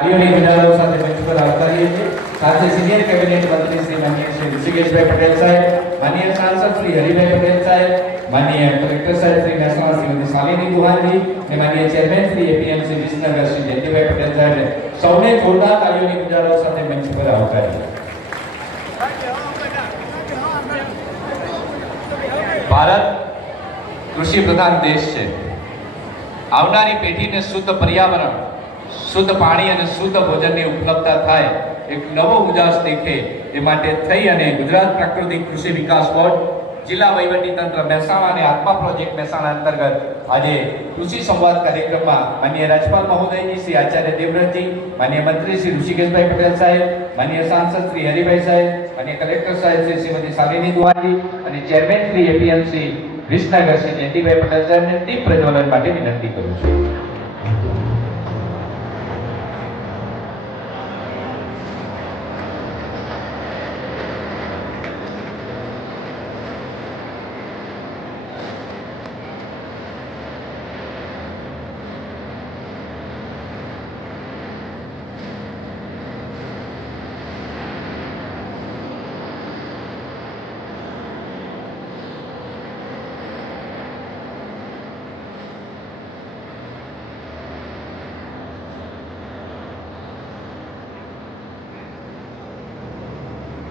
साथ ही senior cabinet मंत्री श्री माननीय श्री ऋषिकेश भाई पटेल साहब, माननीय सांसद श्री हरिभाई पटेल साहब, माननीय कलेक्टर साहब श्री મહેસાણા श्रीमती शालिनी गुहान जी ने माननीय चेयरमैन श्री एपीएमसी विसनगर श्री जयंतीभाई पटेल साहब ने सौने जोरदार तालियों गुजारो साथ मंच पर आवकार्या। भारत कृषि प्रधान देश है। આવનારી પેઢીને શુદ્ધ પર્યાવરણ, શુદ્ધ પાણી અને શુદ્ધ ભોજનની ઉપલબ્ધતા થાય, એક નવો ઉજાસ દેખે એ માટે થઈ અને ગુજરાત પ્રાકૃતિક કૃષિ વિકાસ બોર્ડ, જિલ્લા વહીવટીતંત્ર મહેસાણા અને આત્મા પ્રોજેક્ટ મહેસાણા અંતર્ગત આજે કૃષિ સંવાદ કાર્યક્રમમાં માનનીય રાજ્યપાલ મહોદયજી શ્રી આચાર્ય દેવવ્રતજી, માનનીય મંત્રી શ્રી ઋષિકેશભાઈ પટેલ સાહેબ, માનનીય સાંસદ શ્રી હરિભાઈ સાહેબ, માનનીય કલેક્ટર સાહેબ શ્રી શ્રીમતી શાલિની ગુહાજી અને ચેરમેન શ્રી એપીએમસી વિસનગર શ્રી જયંતીભાઈ પટેલ સાહેબને દીપ પ્રજ્વલન માટે વિનંતી કરું છું।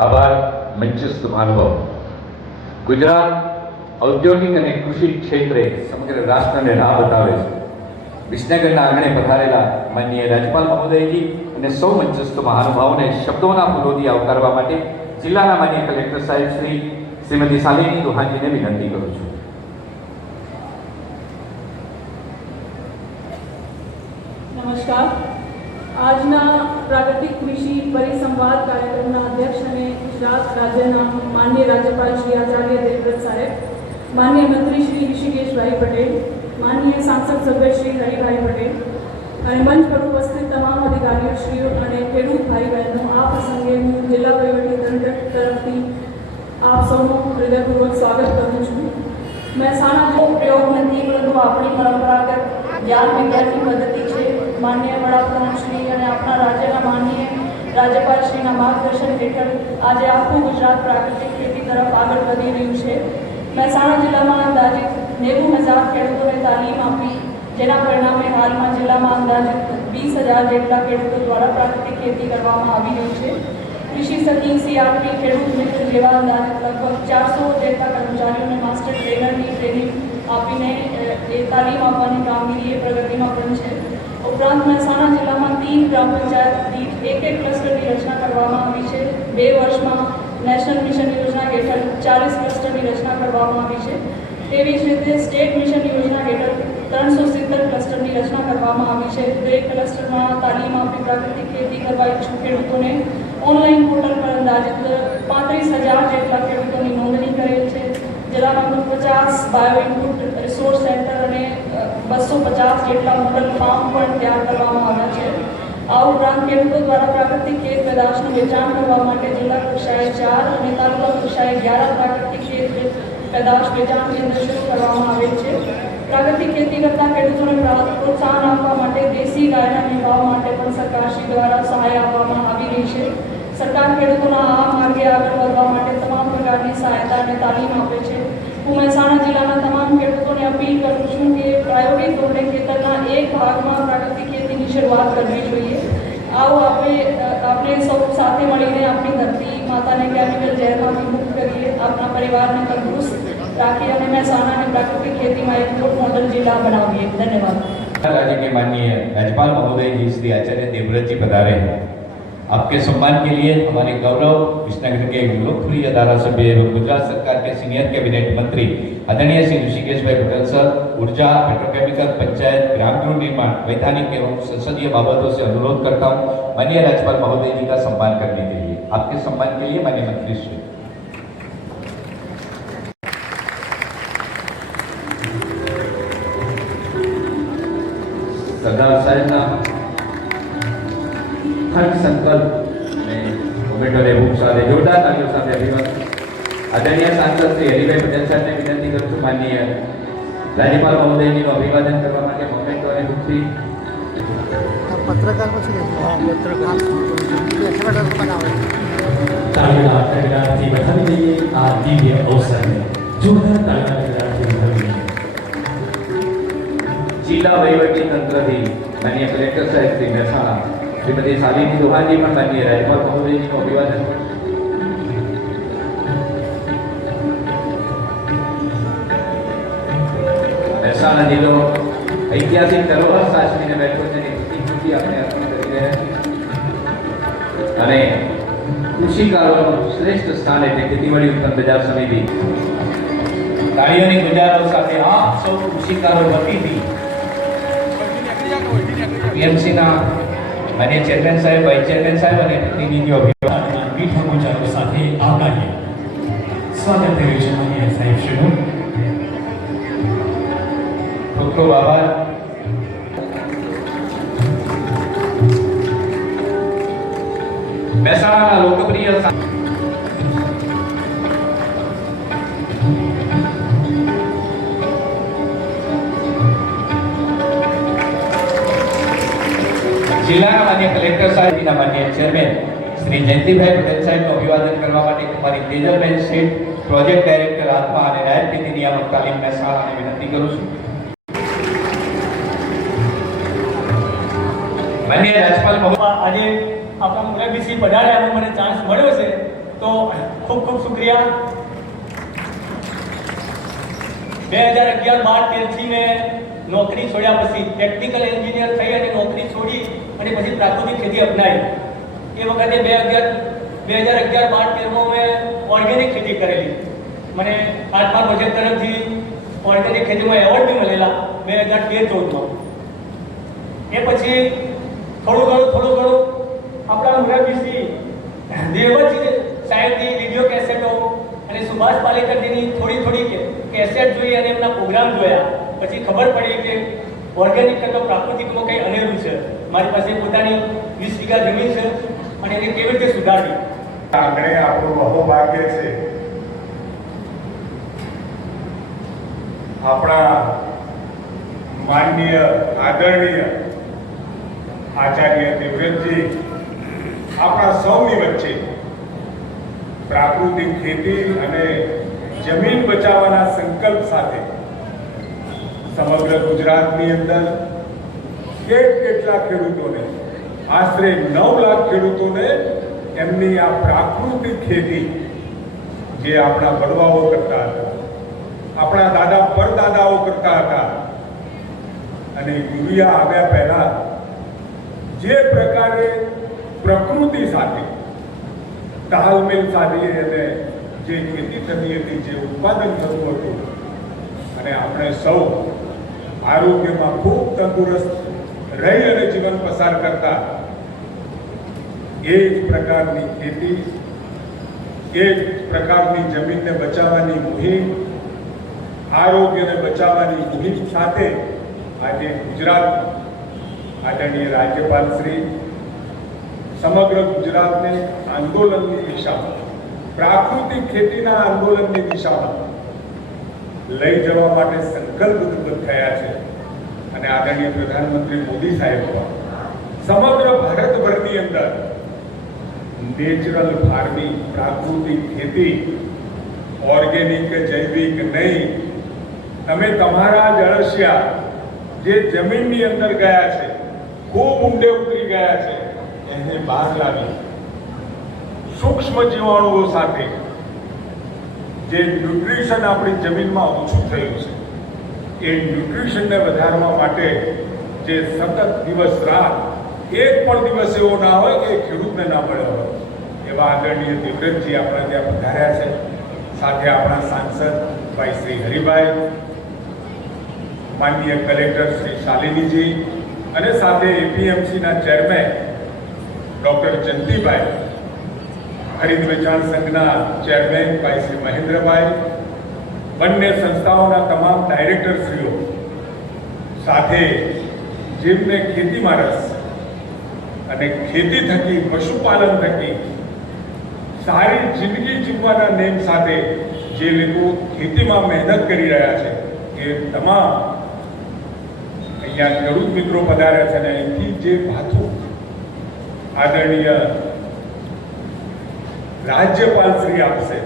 आभार। मंचस्थ महानुभाव, गुजरात औद्योगिक और कृषि क्षेत्र समग्र राष्ट्र ने राह बतावे विसनगर आंगणे पधारेला माननीय राज्यपाल महोदयजी और सौ मंचस्थ महानुभाव ने शब्दों फूलोदी आवकारवा माटे जिल्लाना माननीय कलेक्टर साहेब श्री श्रीमती शालिनी गुहाजी ने विनंती करूं छूं। नमस्कार। આજના પ્રાકૃતિક કૃષિ પરિસંવાદ કાર્યક્રમના અધ્યક્ષ અને ગુજરાત રાજ્યના માનનીય રાજ્યપાલ શ્રી આચાર્ય દેવવ્રત સાહેબ, માનનીય મંત્રી શ્રી ઋષિકેશભાઈ પટેલ, માનનીય સાંસદ સભ્ય શ્રી હરિભાઈ પટેલ અને મંચ પર ઉપસ્થિત તમામ અધિકારીઓશ્રીઓ અને ખેડૂત ભાઈ બહેનો, આ પ્રસંગે હું જિલ્લા વહીવટીતંત્ર તરફથી આપ સૌનું હૃદયપૂર્વક સ્વાગત કરું છું। મહેસાણા જો પ્રયોગ નથી પરંતુ આપણી પરંપરાગત જ્ઞાન વિદ્યાર્થી પદ્ધતિ છે। माननीय वडाप्रधान श्री અને આપણા રાજ્યના માનનીય રાજ્યપાલ શ્રીના માર્ગદર્શન હેઠળ આજે આખું ગુજરાત પ્રાકૃતિક ખેતી તરફ આગળ વધી રહ્યું છે। મહેસાણા જિલ્લામાં અંદાજિત 90,000 ખેડૂતોને તાલીમ આપી, જેના પરિણામે હાલમાં જિલ્લામાં અંદાજિત 20,000 જેટલા ખેડૂતો દ્વારા પ્રાકૃતિક ખેતી કરવામાં આવી રહી છે। કૃષિ સખી, સીઆરપી, ખેડૂત મિત્ર જેવા અંદાજિત લગભગ 400 જેટલા કર્મચારીઓને માસ્ટર ટ્રેનરની ટ્રેનિંગ આપીને એ તાલીમ આપવાની કામગીરી એ પ્રગતિમાં પણ છે। उपरांत મહેસાણા જિલ્લામાં 3 ગ્રામ પંચાયત દીઠ એક ક્લસ્ટરની રચના કરવામાં આવી છે। 2 વર્ષમાં નેશનલ મિશન યોજના હેઠળ 40 ક્લસ્ટરની રચના કરવામાં આવી છે। તેવી જ રીતે સ્ટેટ મિશન યોજના હેઠળ 370 ક્લસ્ટરની રચના કરવામાં આવી છે। દરેક ક્લસ્ટરમાં તાલીમ આપી પ્રાકૃતિક ખેતી કરવા ઈચ્છુક ખેડૂતોને ઓનલાઈન પોર્ટલ પર અંદાજિત 35,000 જેટલા ખેડૂતોની નોંધણી કરેલ છે। જિલ્લામાં 50 બાયો ઇનપુટ રિસોર્સ સેન્ટર અને 250 જેટલા મોડલ ફાર્મ પણ તૈયાર કરવામાં આવ્યા છે। આ ઉપરાંત ખેડૂતો દ્વારા પ્રાકૃતિક ખેત પેદાશનું વેચાણ કરવા માટે જિલ્લા કક્ષાએ 4 અને તાલુકા કક્ષાએ 11 પ્રાકૃતિક ખેત પેદાશ વેચાણ કેન્દ્ર શરૂ કરવામાં આવેલ છે। પ્રાકૃતિક ખેતી કરતા ખેડૂતોને પ્રોત્સાહન આપવા માટે દેશી ગાયના નિભાવ માટે પણ સરકારશ્રી દ્વારા સહાય આપવામાં આવી રહી છે। સરકાર ખેડૂતોના આ માર્ગે આગળ વધવા માટે તમામ પ્રકારની સહાયતા અને તાલીમ આપે છે। હું મહેસાણા જિલ્લાના તમામ ખેડૂતોને અપીલ કરું છું કે પ્રાયોગિક ધોરણે ખેતરના એક ભાગમાં પ્રાકૃતિક ખેતીની શરૂઆત કરવી જોઈએ। આવો આપણે સૌ સાથે મળીને આપણી ધરતી માતાને કેમિકલ ઝેરમાંથી મુક્ત કરીએ, આપણા પરિવારને તંદુરસ્ત રાખીએ અને મહેસાણાને પ્રાકૃતિક ખેતીમાં એક રોલ મોડલ જિલ્લા બનાવીએ। ધન્યવાદ। राज्य के माननीय राज्यपाल महोदय जी श्री आचार्य देवव्रत जी पधारे हैं। आपके सम्मान के लिए हमारे गौरव विसनगर के लोकप्रिय धारासभ्य एवं गुजरात सरकार के सीनियर कैबिनेट मंत्री आदरणीय श्री ऋषिकेश भाई पटेल सर, ऊर्जा, पेट्रोकेमिकल, पंचायत, ग्राम गृह निर्माण, वैधानिक एवं संसदीय बाबतों से अनुरोध करता हूँ माननीय राज्यपाल महोदय जी का सम्मान करने के लिए। आपके सम्मान के लिए माननीय मंत्री श्री। सरदार साहब खंड संकल्प ने उम्मीदवार बुक साथ जोरदार तालियों साथ अभिवादन। आदरणीय सांसद श्री हरिभाई पटेल साहब ने विनंती करूँ छूं माननीय राज्यपाल महोदयजीનું અભિવાદન કરવા માટે મોમેન્ટો અને બુકથી પત્રકાર પછી પત્રકાર તાળીના ગણગણાટથી વધાવી દઈએ આ દિવ્ય અવસરને. જોરદાર તાળીના ગણગણાટથી વધાવી દઈએ. જિલ્લા વહીવટી તંત્રથી માનનીય કલેક્ટર સાહેબ શ્રી મહેસાણા શ્રીમતી શાલિની દોહાજી પણ માનનીય રાજ્યપાલ મહોદયજીનું અભિવાદન. મહેસાણા જિલ્લો ઐતિહાસિક ધરોહર સાચવીને બેઠો છે એની પ્રતિકૃતિ આપણે અર્પણ કરી રહ્યા છીએ. અને કૃષિકારોનું શ્રેષ્ઠ સ્થાન એટલે ખેતીવાડી ઉત્પન્ન બજાર સમિતિ. તાળીઓની ગુજારો સાથે આપ સૌ કૃષિકારો વતીથી પીએમસીના માન્ય ચેરમેન સાહેબ, વાઇસ ચેરમેન સાહેબ અને પ્રતિનિધિઓ તાળીના મીઠા ગુજારો સાથે આવકારીએ. સ્વાગત કર્યું છે માનનીય સાહેબશ્રીનું. ખૂબ ખૂબ આભાર. મહેસાણાના લોકપ્રિય જિલ્લાના માન્ય કલેક્ટર સાહેબના માન્ય ચેરમેન શ્રી જયંતિભાઈ પટેલ સાહેબનું અભિવાદન કરવા માટે કુમારી તેજલબેન શેઠ, પ્રોજેક્ટ ડાયરેક્ટર આત્મા અને નાયબ નીતિ નિયામક તાલીમ મહેસાણાને વિનંતી કરું છું. માન્ય રાજ્યપાલ મહોદય, આજે આપણા મુલાબીસી પધાર્યા એનો મને ચાન્સ મળ્યો છે તો ખૂબ ખૂબ શુક્રિયા. 2011-12-13થી મેં નોકરી છોડ્યા પછી ટેકનિકલ એન્જિનિયર થઈ અને નોકરી છોડી અને પછી પ્રાકૃતિક ખેતી અપનાવી. એ વખતે 2011-12-13માં મેં ઓર્ગેનિક ખેતી કરેલી. મને આત્મા પ્રોજેક્ટ તરફથી ઓર્ગેનિક ખેતીમાં એવોર્ડ બી મળેલા 2013-14માં. એ પછી થોડું ઘણું આપણા મુરાબીસી દેવજી સાહેબની વિડીયો કેસેટો અને સુભાષ પાલેકરજીની થોડી કેસેટ જોઈ અને એમના પ્રોગ્રામ જોયા. પછી ખબર પડી કે ઓર્ગેનિક કરતાં પ્રાકૃતિકમાં કંઈ અનેરું છે. મારી પાસે પોતાની 20 વીઘા જમીન છે અને એને કેવી રીતે સુધારવી. આપણે આપણું અહોભાગ્ય છે આપણા માનનીય આદરણીય આચાર્ય દેવવ્રતજી આપણા સૌની વચ્ચે પ્રાકૃતિક ખેતી અને જમીન બચાવવાના સંકલ્પ સાથે સમગ્ર ગુજરાતની અંદર કેટલા ખેડૂતોને આશરે 9 લાખ ખેડૂતોને એમની આ પ્રાકૃતિક ખેતી જે આપણા વડવાઓ કરતા હતા, આપણા દાદા પરદાદાઓ કરતા હતા અને યુરિયા આવ્યા પહેલા જે પ્રકારે પ્રકૃતિ સાથે તાલમેલ સાધી અને જે ખેતી થતી હતી, જે ઉત્પાદન થતું હતું અને આપણે સૌ આરોગ્યમાં ખૂબ તંદુરસ્ત રહી અને જીવન પસાર કરતા, એ જ પ્રકારની ખેતી, એ જ પ્રકારની જમીનને બચાવવાની મુહિમ, આરોગ્યને બચાવવાની મુહિમ સાથે આજે ગુજરાત આદરણીય રાજ્યપાલ શ્રી સમગ્ર ગુજરાતને આંદોલનની દિશામાં, પ્રાકૃતિક ખેતીના આંદોલનની દિશામાં લઈ જવા માટે સંકલ્પબદ્ધ થયા છે. અને આદરણીય પ્રધાનમંત્રી મોદી સાહેબ પણ સમગ્ર ભારતભરની અંદર નેચરલ ફાર્મિંગ, પ્રાકૃતિક ખેતી, ઓર્ગેનિક કે જૈવિક નહીં, તમે તમારા જળસિયા જે જમીનની અંદર ગયા છે, ખૂબ ઊંડે ઉતરી ગયા છે, એને બહાર લાવી સૂક્ષ્મ જીવાણુઓ સાથે જે ન્યુટ્રિશન આપણી જમીનમાં ઓછું થયું છે, એ ન્યુટ્રિશનને વધારવા માટે જે સતત દિવસ રાત એક પણ દિવસ એવો ના હોય કે ખેડૂતને ના મળ્યો હોય, એવા આદરણીય દેવવ્રતજી આપણા ત્યાં પધાર્યા છે. સાથે આપણા સાંસદ ભાઈ શ્રી હરિભાઈ, માનનીય કલેક્ટર શ્રી શાલિનીજી અને સાથે એપીએમસીના ચેરમેન ડૉક્ટર જયંતિભાઈ, ખરીદ વેચાણ સંઘના ચેરમેન ભાઈ શ્રી મહેન્દ્રભાઈ, બંને સંસ્થાઓના તમામ ડાયરેક્ટરશ્રીઓ, સાથે જેમને ખેતીમાં રસ અને ખેતી થકી, પશુપાલન થકી સારી જિંદગી જીવવાના નેમ સાથે જે લોકો ખેતીમાં મહેનત કરી રહ્યા છે, એ તમામ અહીંયા ખેડૂત મિત્રો પધાર્યા છે અને અહીંથી જે ભાથું આદરણીય રાજ્યપાલ શ્રી આપશે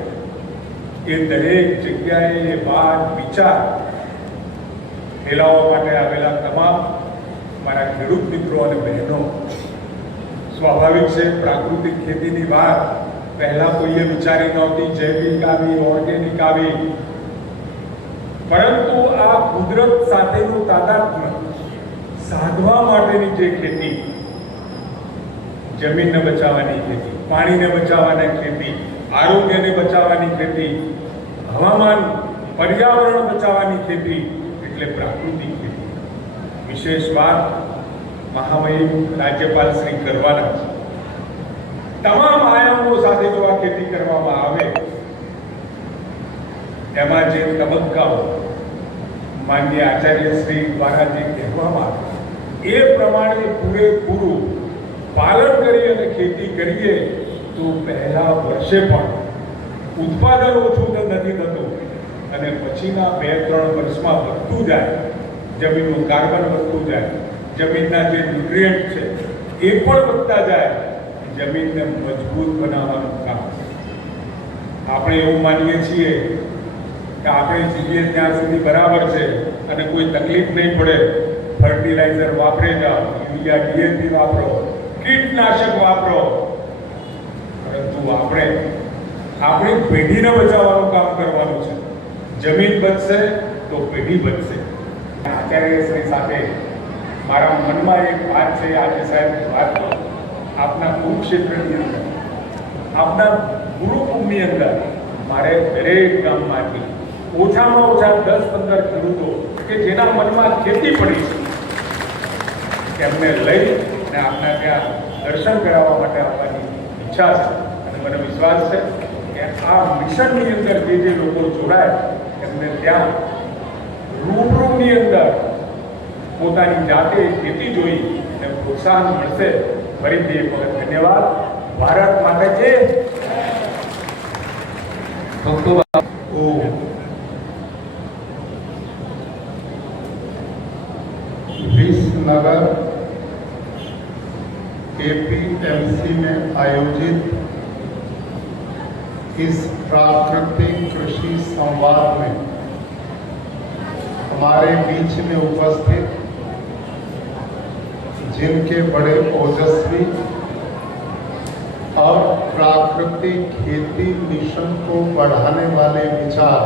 એ દરેક જગ્યાએ વાત વિચાર ફેલાવવા માટે આવેલા તમામ મારા ખેડૂત મિત્રો અને બહેનો, સ્વાભાવિક છે પ્રાકૃતિક ખેતીની વાત પહેલા કોઈએ વિચારી નહોતી, જૈવિક આવી, ઓર્ગેનિક આવી, પરંતુ આ કુદરત સાથેનું તાદાત્મ્ય સાધવા માટેની જે ખેતી, જમીનને બચાવવાની ખેતી, પાણીને બચાવવાની ખેતી, આરોગ્યને બચાવવાની ખેતી, હવામાન પર્યાવરણ બચાવવાની ખેતી એટલે પ્રાકૃતિક ખેતી. વિશેષ વાત મહામહિમ રાજ્યપાલ શ્રી કરવાના છે. તમામ આયામો સાથે જો આ ખેતી કરવામાં આવે, એમાં જે તબક્કાઓ માનનીય આચાર્ય શ્રી દ્વારા જે કહેવામાં આવે એ પ્રમાણે પૂરેપૂરું પાલન કરી અને ખેતી કરીએ તો પહેલા વર્ષે પણ ઉત્પાદન ઓછું તો નથી થતું અને પછીના 2-3 વર્ષમાં વધતું જાય, જમીનનું કાર્બન વધતું જાય, જમીનના જે ન્યુટ્રિયન્ટ છે એ પણ વધતા જાય, જમીનને મજબૂત બનાવવાનું કામ. આપણે એવું માનીએ છીએ કે આપણે જીવીએ ત્યાં સુધી બરાબર છે અને કોઈ તકલીફ નહીં પડે, ફર્ટિલાઇઝર વાપરે જાઓ, યુરિયા ડીએપી વાપરો, કીટનાશક વાપરો, પરંતુ આપણે આપણી પેઢીને બચાવવાનું કામ કરવાનું છે. જમીન બચશે તો પેઢી બચશે. આચાર્યશ્રી સાથે મારા મનમાં એક વાત છે. આજે સાહેબ વાત આપના કુરુક્ષેત્રની અંદર, આપના ગુરુકુળની અંદર મારે દરેક ગામમાંથી ઓછામાં ઓછા 10-15 ખેડૂતો કે જેના મનમાં ખેતી પડી છે એમને લઈ અને આપના ત્યાં દર્શન કરાવવા માટે આવવાની ઈચ્છા છે અને મને વિશ્વાસ છે કે આ મિશનની અંદર જે લોકો જોડાય એમને ત્યાં રૂબરૂની અંદર પોતાની જાતે ખેતી જોઈ અને પ્રોત્સાહન મળશે. ફરીથી એક વખત ધન્યવાદ. ભારત માતા કે ખૂબ ખૂબ विसनगर एपीएमसी में आयोजित इस प्राकृतिक कृषि संवाद में हमारे बीच में उपस्थित जिनके बड़े ओजस्वी और प्राकृतिक खेती मिशन को बढ़ाने वाले विचार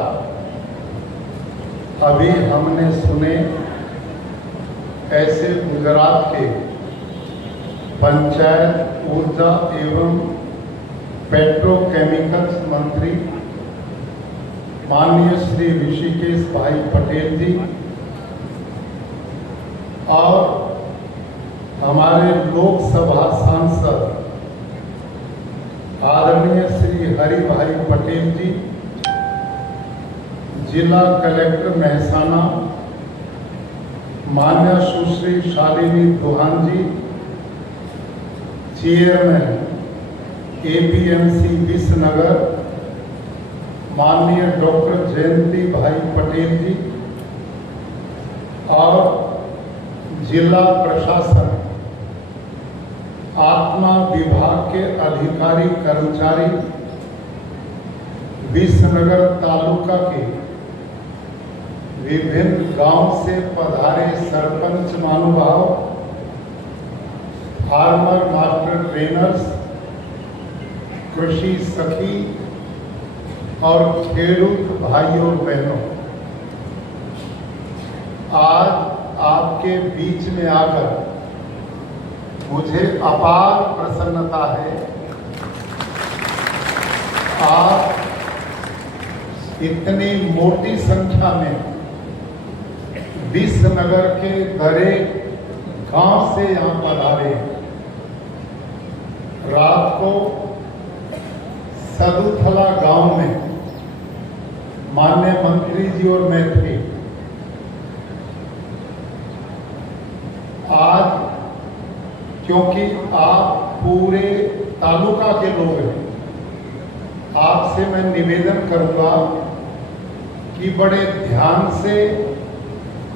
अभी हमने सुने, ऐसे गुजरात के पंचायत, ऊर्जा एवं पेट्रोकेमिकल्स मंत्री माननीय श्री ऋषिकेश भाई पटेल जी और हमारे लोकसभा सांसद आदरणीय श्री हरि भाई पटेल जी, जिला कलेक्टर महसाना मान्य सुश्री शालिनी दोहान जी, चेयरमैन एपीएमसी विसनगर माननीय डॉक्टर जयंती भाई पटेल जी और जिला प्रशासन, आत्मा विभाग के अधिकारी कर्मचारी, विसनगर तालुका के विभिन्न गांव से पधारे सरपंच महानुभाव, फार्मर मास्टर ट्रेनर्स, कृषि सखी और खेडूत भाइयों बहनों, आज आपके बीच में आकर मुझे अपार प्रसन्नता है। आप इतनी मोटी संख्या में विसनगर के दरेक गांव से यहाँ पधारे। रात को सदुथला गांव में माननीय मंत्री जी और मैं थे। आज क्योंकि आप पूरे तालुका के लोग हैं, आपसे मैं निवेदन करूंगा कि बड़े ध्यान से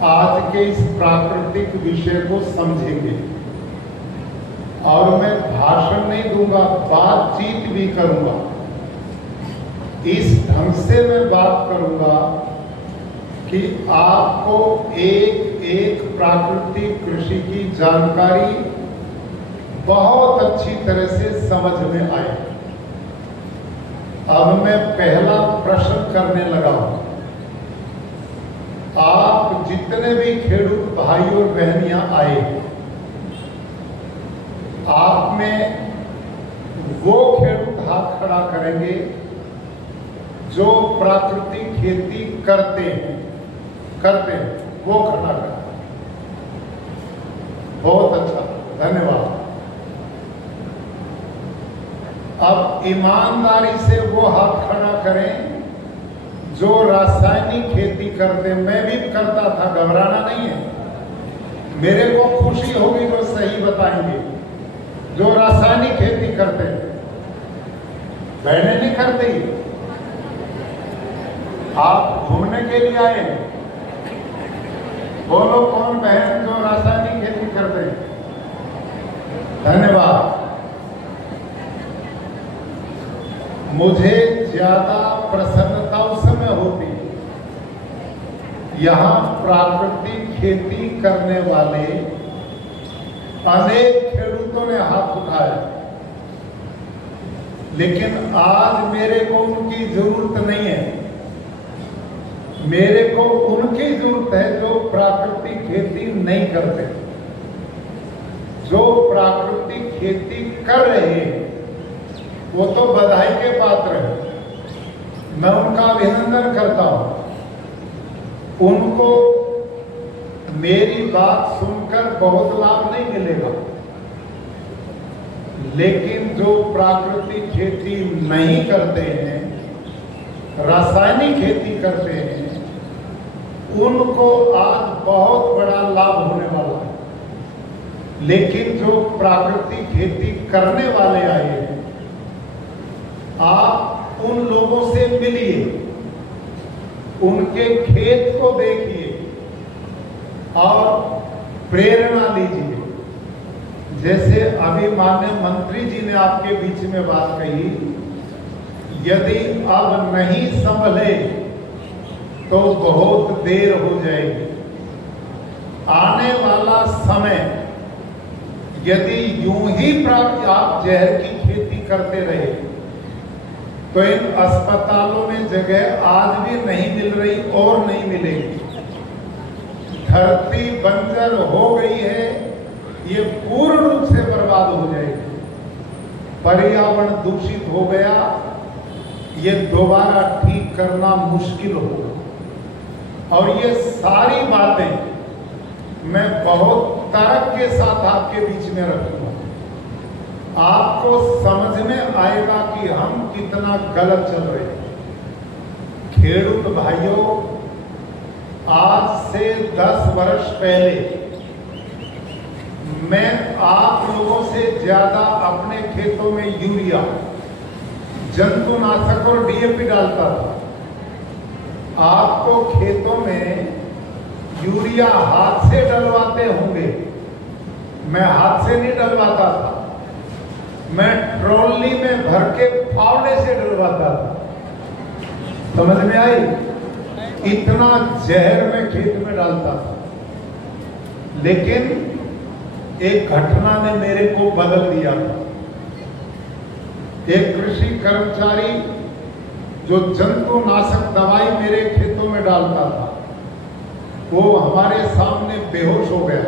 आज के इस प्राकृतिक विषय को समझेंगे। और मैं भाषण नहीं दूंगा, बातचीत भी करूंगा। इस ढंग से मैं बात करूंगा कि आपको एक एक प्राकृतिक कृषि की जानकारी बहुत अच्छी तरह से समझ में आए। अब मैं पहला प्रश्न करने लगा हूं। आप जितने भी खेडूत भाई और बहन यहां आए, आप में वो खेडूत हाथ खड़ा करेंगे जो प्राकृतिक खेती करते हैं वो खड़ा करें। बहुत अच्छा, धन्यवाद। अब ईमानदारी से वो हाथ खड़ा करें जो रासायनिक खेती करते। मैं भी करता था, घबराना नहीं है। मेरे को खुशी होगी तो सही बताएंगे। जो रासायनिक खेती करते हैं, बहनें नहीं करती। आप घूमने के लिए आए हैं, बोलो कौन बहन जो रासायनिक खेती करते हैं? धन्यवाद। मुझे ज्यादा प्रसन्नता उस समय होती यहां प्राकृतिक खेती करने वाले अनेक खेडूतों ने हाथ उठाया, लेकिन आज मेरे को उनकी जरूरत नहीं है। मेरे को उनकी जरूरत है जो प्राकृतिक खेती नहीं करते। जो प्राकृतिक खेती कर रहे हैं वो तो बधाई के पात्र हैं, मैं उनका अभिनंदन करता हूं। उनको मेरी बात सुनकर बहुत लाभ नहीं मिलेगा, लेकिन जो प्राकृतिक खेती नहीं करते हैं, रासायनिक खेती करते हैं, उनको आज बहुत बड़ा लाभ होने वाला है। लेकिन जो प्राकृतिक खेती करने वाले आए हैं, आप उन लोगों से मिलिए, उनके खेत को देखिए और प्रेरणा लीजिए। जैसे अभी माननीय मंत्री जी ने आपके बीच में बात कही, यदि अब नहीं संभले तो बहुत देर हो जाएगी। आने वाला समय यदि यूं ही आप जहर की खेती करते रहे तो इन अस्पतालों में जगह आज भी नहीं मिल रही और नहीं मिलेगी। धरती बंजर हो गई है, ये पूर्ण रूप से बर्बाद हो जाएगी। पर्यावरण दूषित हो गया, ये दोबारा ठीक करना मुश्किल होगा। और ये सारी बातें मैं बहुत तर्क के साथ आपके बीच में रखूंगा। आपको समझ में आएगा कि हम कितना गलत चल रहे हैं। खेडूत भाइयों, आज से 10 वर्ष पहले मैं आप लोगों से ज्यादा अपने खेतों में यूरिया, जंतुनाशक और डीएपी डालता था। आपको खेतों में यूरिया हाथ से डलवाते होंगे, मैं हाथ से नहीं डलवाता था, मैं ट्रॉली में भर के फावड़े से डलवाता था। समझ में आई? इतना जहर मैं खेत में डालता था। लेकिन एक घटना ने मेरे को बदल दिया था। एक कृषि कर्मचारी जो जंतुनाशक दवाई मेरे खेतों में डालता था, वो हमारे सामने बेहोश हो गया।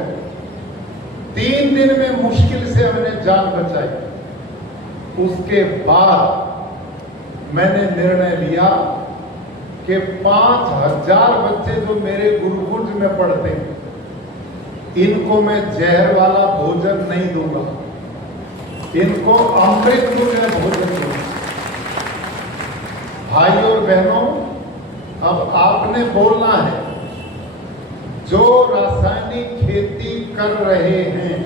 3 दिन में मुश्किल से हमने जान बचाई। उसके बाद मैंने निर्णय लिया कि 5000 बच्चे जो मेरे गुरुकुल में पढ़ते हैं, इनको मैं जहर वाला भोजन नहीं दूंगा, इनको अमृत तुल्य भोजन दूंगा। भाई और बहनों, अब आपने बोलना है। जो रासायनिक खेती कर रहे हैं,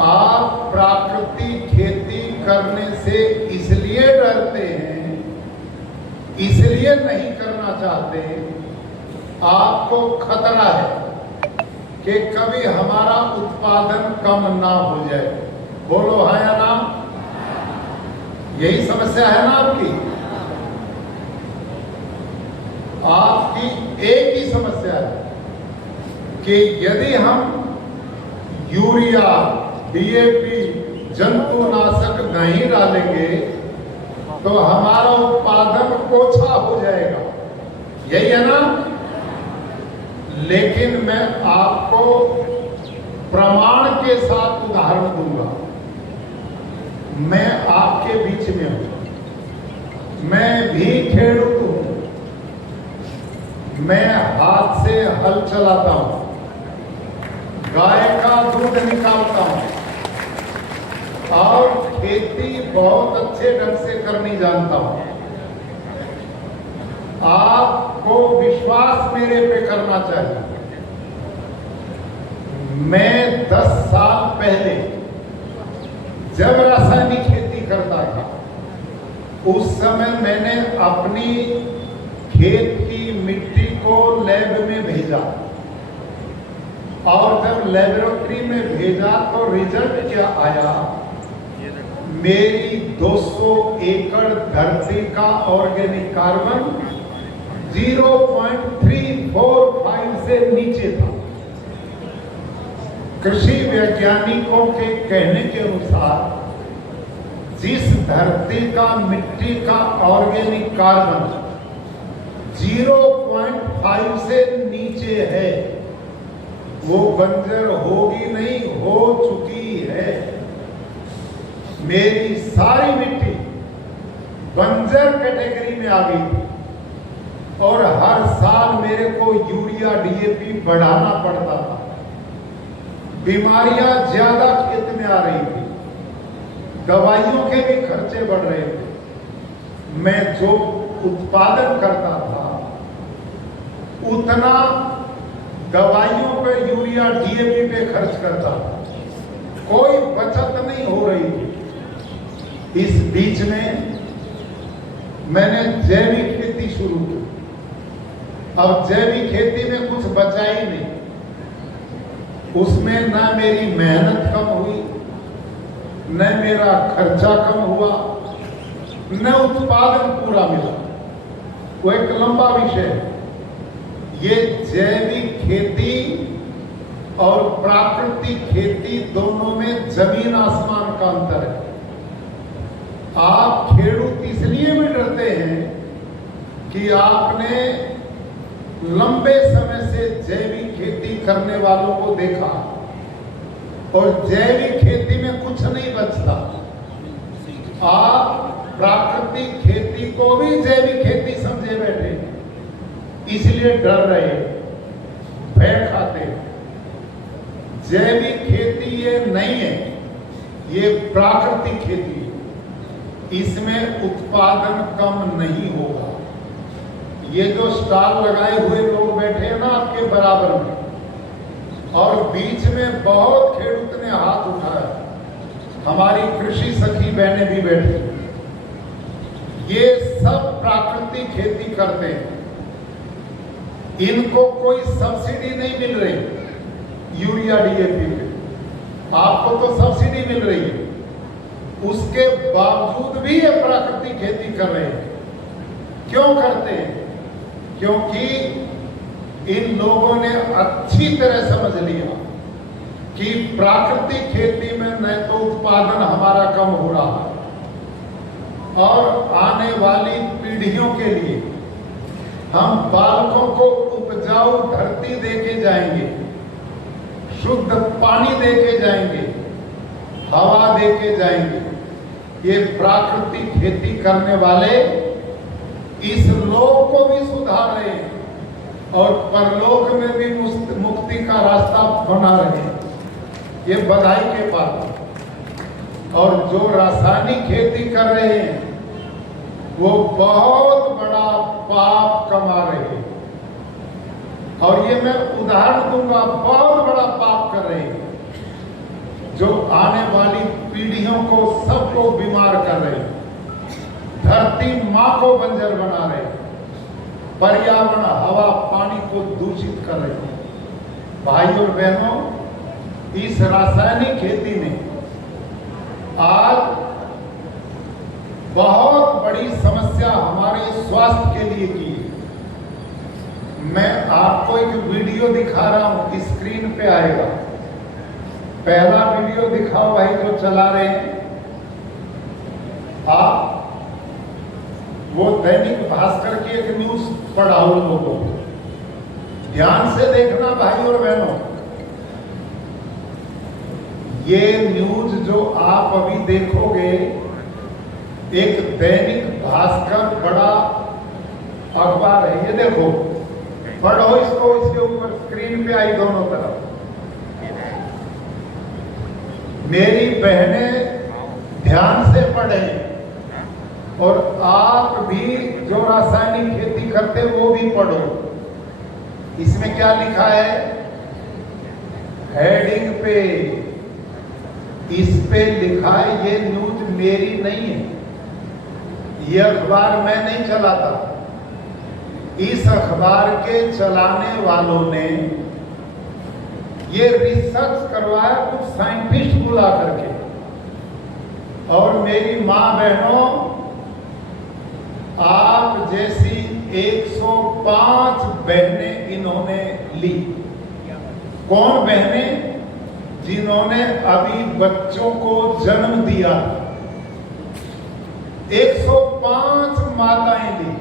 आप प्राकृतिक खेती करने से इसलिए डरते हैं, इसलिए नहीं करना चाहते आपको खतरा है कि कभी हमारा उत्पादन कम ना हो जाए। बोलो हाँ या ना? यही समस्या है ना आपकी? आपकी एक ही समस्या है कि यदि हम यूरिया, डीएपी, जंतुनाशक नहीं डालेंगे तो हमारा उत्पादन ओछा हो जाएगा। यही है ना? लेकिन मैं आपको प्रमाण के साथ उदाहरण दूंगा। मैं आपके बीच में हूं, मैं भी खेडूत हूं, मैं हाथ से हल चलाता हूं, गाय का दूध निकालता हूं और खेती बहुत अच्छे ढंग से करनी जानता हूं। आपको विश्वास मेरे पे करना चाहिए। मैं 10 साल पहले जब रासायनिक खेती करता था, उस समय मैंने अपनी खेत की मिट्टी को लैब में भेजा और जब लेबोरेटरी में भेजा तो रिजल्ट क्या आया? मेरी 200 एकड़ धरती का ऑर्गेनिक कार्बन 0.345 से नीचे था। कृषि वैज्ञानिकों के कहने के अनुसार जिस धरती का मिट्टी का ऑर्गेनिक कार्बन 0.5 से नीचे है वो बंजर होगी नहीं, हो चुकी है। मेरी सारी मिट्टी बंजर कैटेगरी में आ गई थी और हर साल मेरे को यूरिया, डीएपी बढ़ाना पड़ता था। बीमारियां ज्यादा खेत में आ रही थी, दवाइयों के भी खर्चे बढ़ रहे थे। मैं जो उत्पादन करता था उतना दवाइयों पे, यूरिया, डीएपी पे खर्च करता था, कोई बचत नहीं हो रही थी। इस बीच में मैंने जैविक खेती शुरू की। अब जैविक खेती में कुछ बचा ही नहीं। उसमें ना मेरी मेहनत कम हुई, न मेरा खर्चा कम हुआ, न उत्पादन पूरा मिला। वो एक लंबा विषय है। ये जैविक खेती और प्राकृतिक खेती दोनों में जमीन आसमान का अंतर है। आप खेडूत इसलिए भी डरते हैं कि आपने लंबे समय से जैविक खेती करने वालों को देखा और जैविक खेती में कुछ नहीं बचता। आप प्राकृतिक खेती को भी जैविक खेती समझे बैठे, इसलिए डर रहे, भय खाते। जैविक खेती ये नहीं है, ये प्राकृतिक खेती है। इसमें उत्पादन कम नहीं होगा। ये जो स्टॉल लगाए हुए लोग बैठे हैं ना आपके बराबर में, और बीच में बहुत खेडूत ने हाथ उठाया, हमारी कृषि सखी बहनें भी बैठी, ये सब प्राकृतिक खेती करते हैं। इनको कोई सब्सिडी नहीं मिल रही यूरिया, डीएपी पे। आपको तो सब्सिडी मिल रही है, उसके बावजूद भी ये प्राकृतिक खेती कर रहे हैं। क्यों करते हैं? क्योंकि इन लोगों ने अच्छी तरह समझ लिया कि प्राकृतिक खेती में न तो उत्पादन हमारा कम हो रहा है और आने वाली पीढ़ियों के लिए हम बालकों को उपजाऊ धरती देके जाएंगे, शुद्ध पानी देके जाएंगे, हवा देके जाएंगे। ये प्राकृतिक खेती करने वाले इस लोक को भी सुधार रहे हैं और परलोक में भी मुक्ति का रास्ता बना रहे हैं। ये बधाई के पात्र। और जो रासायनिक खेती कर रहे हैं वो बहुत बड़ा पाप कमा रहे हैं। और ये मैं उदाहरण दूंगा, बहुत बड़ा पाप कर रहे हैं जो आने वाली पीढ़ियों को, सबको बीमार कर रहे हैं, धरती माँ को बंजर बना रहे हैं। पर्यावरण, हवा, पानी को दूषित कर रही है। भाई और बहनों, इस रासायनिक खेती ने आज बहुत बड़ी समस्या हमारे स्वास्थ्य के लिए की है। मैं आपको एक वीडियो दिखा रहा हूं, स्क्रीन पे आएगा। पहला वीडियो दिखाओ भाई, जो चला रहे हैं आप। वो दैनिक भास्कर की एक न्यूज पढ़ाओ लोगों को, ध्यान से देखना भाई और बहनों। ये न्यूज जो आप अभी देखोगे, एक दैनिक भास्कर बड़ा अखबार है, ये देखो, पढ़ो इसको। इसके ऊपर स्क्रीन पे आई दोनों तरफ। मेरी बहनें ध्यान से पढ़ें और आप भी जो रासायनिक खेती करते वो भी पढ़ो। इसमें क्या लिखा है हेडिंग पे? इस पे लिखा है, ये न्यूज मेरी नहीं है, ये अखबार मैं नहीं चलाता। इस अखबार के चलाने वालों ने ये रिसर्च करवाया कुछ साइंटिस्ट बुला करके। और मेरी मां बहनों, आप जैसी 105 बहनें इन्होंने ली। कौन बहनें? जिन्होंने अभी बच्चों को जन्म दिया। 105 माताएं ली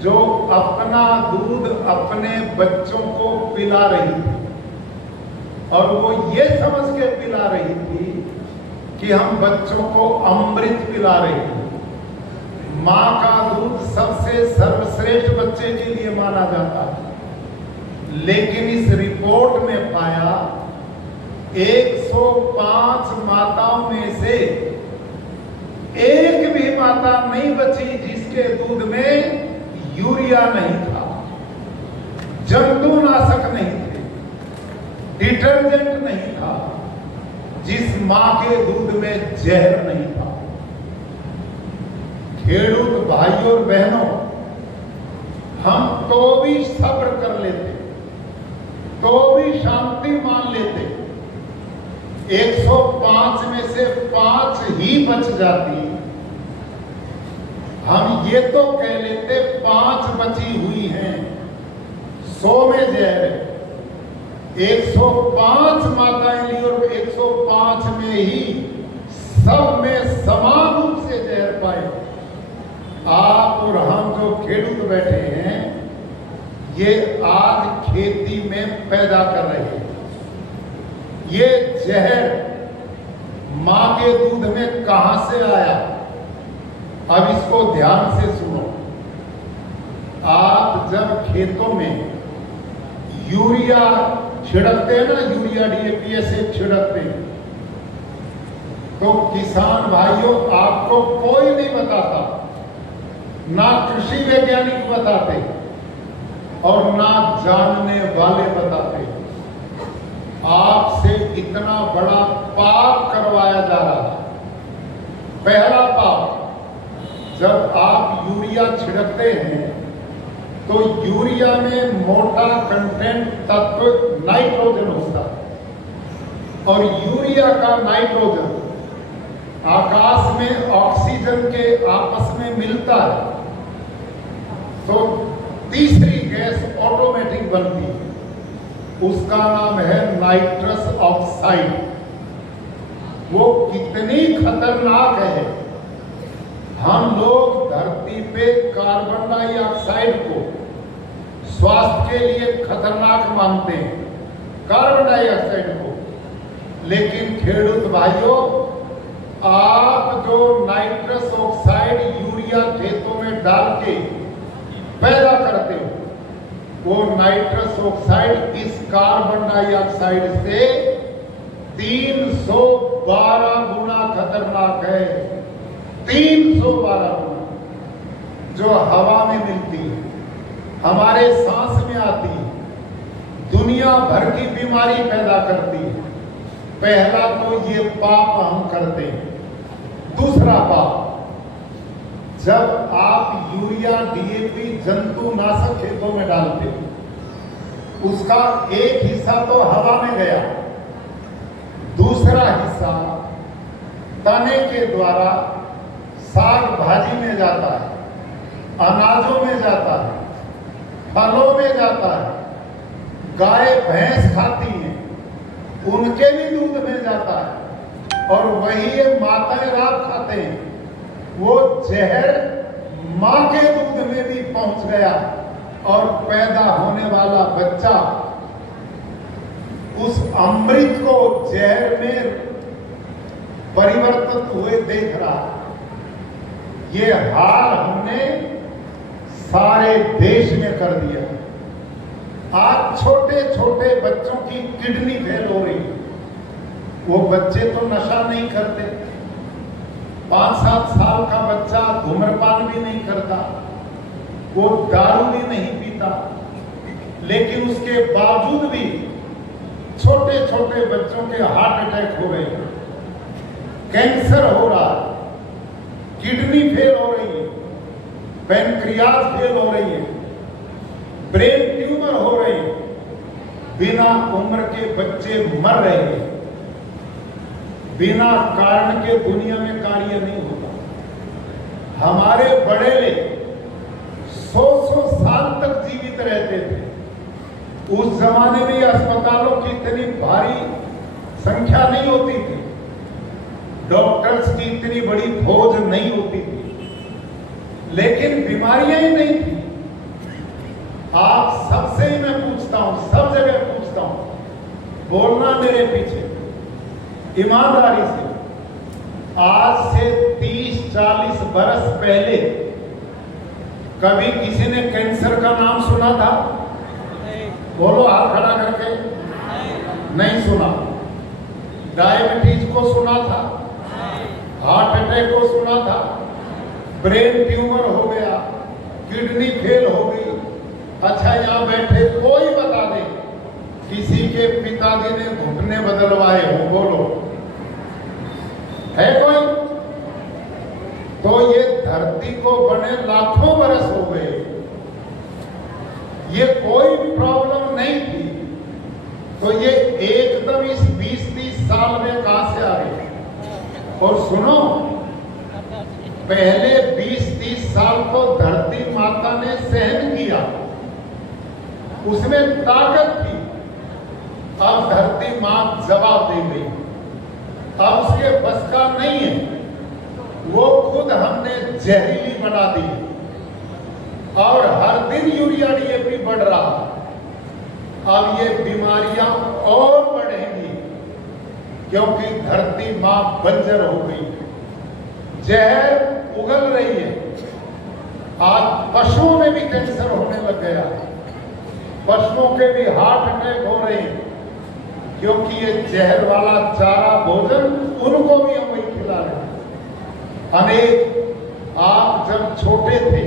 जो अपना दूध अपने बच्चों को पिला रही थी, और वो ये समझ के पिला रही थी कि हम बच्चों को अमृत पिला रहे हैं। मां का दूध सबसे सर्वश्रेष्ठ बच्चे के लिए माना जाता है, लेकिन इस रिपोर्ट में पाया 105 माताओं में से एक भी माता नहीं बची जिसके दूध में यूरिया नहीं था, जंतुनाशक नहीं थे, डिटर्जेंट नहीं था, जिस मां के दूध में जहर नहीं था। खेडूत भाई और बहनों, हम तो भी सब्र कर लेते, तो भी शांति मान लेते। 105 में से 5 ही बच जाती, हम ये तो कह लेते 5 बची हुई हैं, 100 में जहर है। 105 माताएं ली और 105 में ही सब में समान रूप से जहर पाए। आप और हम जो खेडूत बैठे हैं, ये आज खेती में पैदा कर रहे हैं। ये जहर मां के दूध में कहां से आया? अब इसको ध्यान से सुनो। आप जब खेतों में यूरिया छिड़कते हैं ना, यूरिया डीएपी ऐसे छिड़कते हैं, तो किसान भाइयों आपको कोई नहीं बताता, ना कृषि वैज्ञानिक बताते और ना जानने वाले बताते। आपसे इतना बड़ा पाप करवाया जा रहा है। पहला पाप, जब आप यूरिया छिड़कते हैं तो यूरिया में मोटा कंटेंट तत्व नाइट्रोजन होता है, और यूरिया का नाइट्रोजन आकाश में ऑक्सीजन के आपस में मिलता है तो तीसरी गैस ऑटोमेटिक बनती है, उसका नाम है नाइट्रस ऑक्साइड। वो कितनी खतरनाक है। हम लोग धरती पे कार्बन डाइऑक्साइड को स्वास्थ्य के लिए खतरनाक मानते हैं, कार्बन डाइऑक्साइड को, लेकिन खेडूत भाइयों, आप जो नाइट्रस ऑक्साइड यूरिया खेतों में डाल के पैदा करते हो, वो नाइट्रस ऑक्साइड इस कार्बन डाइऑक्साइड से 312 गुना खतरनाक है। 312 गुना, जो हवा में मिलती है, हमारे सांस में आती है, दुनिया भर की बीमारी पैदा करती है। पहला तो ये पाप हम करते हैं। दूसरा पाप, जब आप यूरिया डीएपी जंतुनाशक खेतों में डालते हैं, उसका एक हिस्सा तो हवा में गया, दूसरा हिस्सा तने के द्वारा साग भाजी में जाता है, अनाजों में जाता है, फलों में जाता है, गाय भैंस खाती हैं, उनके भी दूध में जाता है, और वही ये माताएं रात खाते हैं, वो जहर मां के दूध में भी पहुंच गया और पैदा होने वाला बच्चा उस अमृत को जहर में परिवर्तित हुए देख रहा। ये हाल हमने सारे देश में कर दिया। आज छोटे छोटे बच्चों की किडनी फेल हो रही। वो बच्चे तो नशा नहीं करते, 5-7 साल का बच्चा धूम्रपान भी नहीं करता, वो दारू भी नहीं पीता, लेकिन उसके बावजूद भी छोटे छोटे बच्चों के हार्ट अटैक हो रहे हैं, कैंसर हो रहा है, किडनी फेल हो रही है, पैनक्रियाज फेल हो रही है, ब्रेन ट्यूमर हो रहे हैं, बिना उम्र के बच्चे मर रहे हैं। बिना कारण के दुनिया में कार्य नहीं होता। हमारे बड़े 100 साल तक जीवित रहते थे। उस जमाने में अस्पतालों की इतनी भारी संख्या नहीं होती थी, डॉक्टर्स की इतनी बड़ी फौज नहीं होती थी, लेकिन बीमारियां ही नहीं थी। आप सबसे ही मैं पूछता हूं, सब जगह पूछता हूं, बोलना मेरे पीछे ईमानदारी से। आज से 30-40 बरस पहले कभी किसी ने कैंसर का नाम सुना था? बोलो हाथ खड़ा करके। नहीं सुना। डायबिटीज को सुना था, हार्ट अटैक को सुना था, ब्रेन ट्यूमर हो गया, किडनी फेल हो गई। अच्छा, यहां बैठे कोई बता दे किसी के पिताजी ने घुटने बदलवाए हो? बोलो, है कोई? तो ये धरती को बने लाखों बरस हो गए, ये कोई प्रॉब्लम नहीं थी, तो ये एकदम इस 20-30 साल में कहां से आ गई? और सुनो, पहले 20-30 साल को धरती माता ने सहन किया, उसमें ताकत थी। अब धरती मां जवाब दे गई, अब उसके बस का नहीं है, वो खुद हमने जहरीली बना दी, और हर दिन यूरिया डीएपी बढ़ रहा। अब ये बीमारियां और बढ़ेंगी, क्योंकि धरती मां बंजर हो गई, जहर उगल रही है। आज पशुओं में भी कैंसर होने लग गया, पशुओं के भी हार्ट अटैक हो रहे हैं, क्योंकि ये जहर वाला चारा भोजन उनको भी हम वही खिला रहे हैं। अनेक आप जब छोटे थे,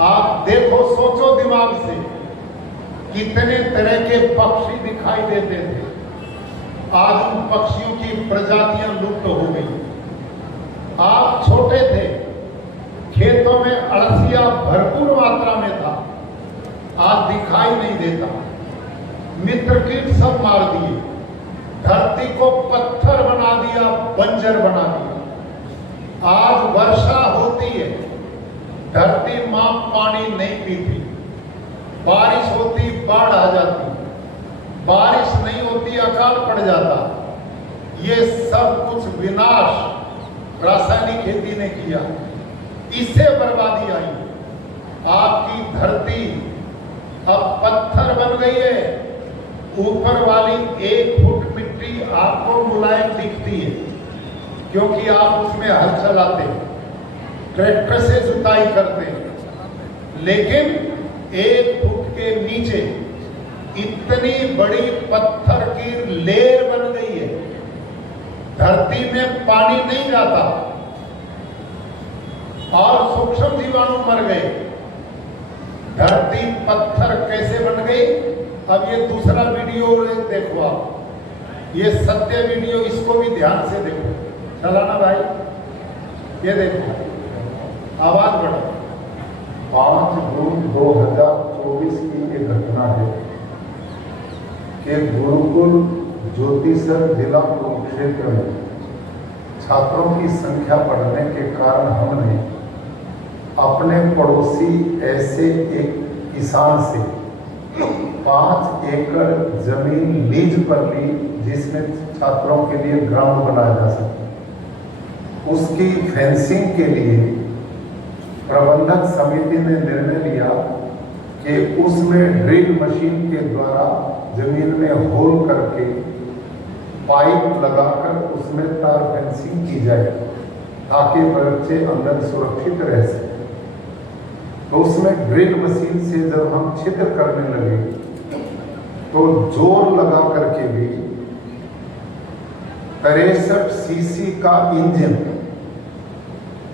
आप देखो, सोचो दिमाग से, कितने तरह के पक्षी दिखाई देते थे। आज उन पक्षियों की प्रजातियां लुप्त हो गई। आप छोटे थे, खेतों में अळसिया भरपूर मात्रा में था, आज दिखाई नहीं देता। मित्र कीट सब मार दिए, धरती को पत्थर बना दिया, बंजर बना दिया। आज वर्षा होती है, धरती मां पानी नहीं पीती, बारिश होती बाढ़ आ जाती, बारिश नहीं होती अकाल पड़ जाता। ये सब कुछ विनाश रासायनिक खेती ने किया, इससे बर्बादी आई। आपकी धरती अब पत्थर बन गई है, ऊपर वाली 1 फुट मिट्टी आपको मुलायम दिखती है, क्योंकि आप उसमें हल चलाते हैं, ट्रैक्टर से जुताई करते हैं, लेकिन 1 फुट के नीचे इतनी बड़ी पत्थर की लेयर बन गई है, धरती में पानी नहीं जाता और सूक्ष्म जीवाणु मर गए। धरती पत्थर कैसे बन गई? अब ये दूसरा वीडियो देखो आप, ये सत्य वीडियो, इसको भी ध्यान से देखो। चलाना भाई, ये देखो, आवाज बढ़ा। 5 जून 2024 की ये घटना है कि गुरुकुल ज्योतिसर जिला कुरुक्षेत्र में छात्रों की संख्या बढ़ने के कारण हमने अपने पड़ोसी ऐसे एक किसान से 5 एकड़ जमीन लीज पर ली, जिसमें छात्रों के लिए ग्राउंड बनाया जा सके। उसकी फेंसिंग के लिए प्रबंधक समिति ने निर्णय लिया कि उसमें ड्रिल मशीन के द्वारा जमीन में होल करके पाइप लगाकर उसमें तार फेंसिंग की जाए ताकि बच्चे अंदर सुरक्षित रह सके। तो उसमें ड्रिल मशीन से जब हम छिद्र करने लगे तो जोर लगा करके भी 63 सीसी का इंजन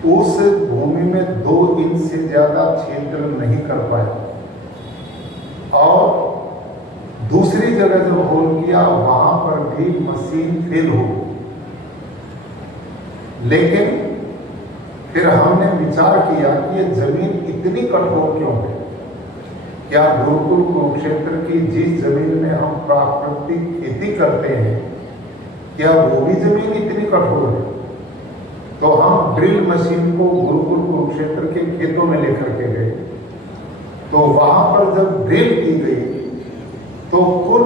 उस भूमि में 2 इंच से ज्यादा छिद्र नहीं कर पाया और दूसरी जगह जो होल किया वहां पर भी मशीन फेल हो गई। लेकिन फिर हमने विचार किया कि ये जमीन इतनी कठोर क्यों है? क्या गुरुकुल कुरुक्षेत्र की जिस जमीन में हम प्राकृतिक खेती करते हैं, क्या वो भी जमीन इतनी कठोर है? तो हम ड्रिल मशीन को गुरुकुल कुरुक्षेत्र के खेतों में लेकर के गए। तो वहां पर जब ड्रिल की गई तो कुल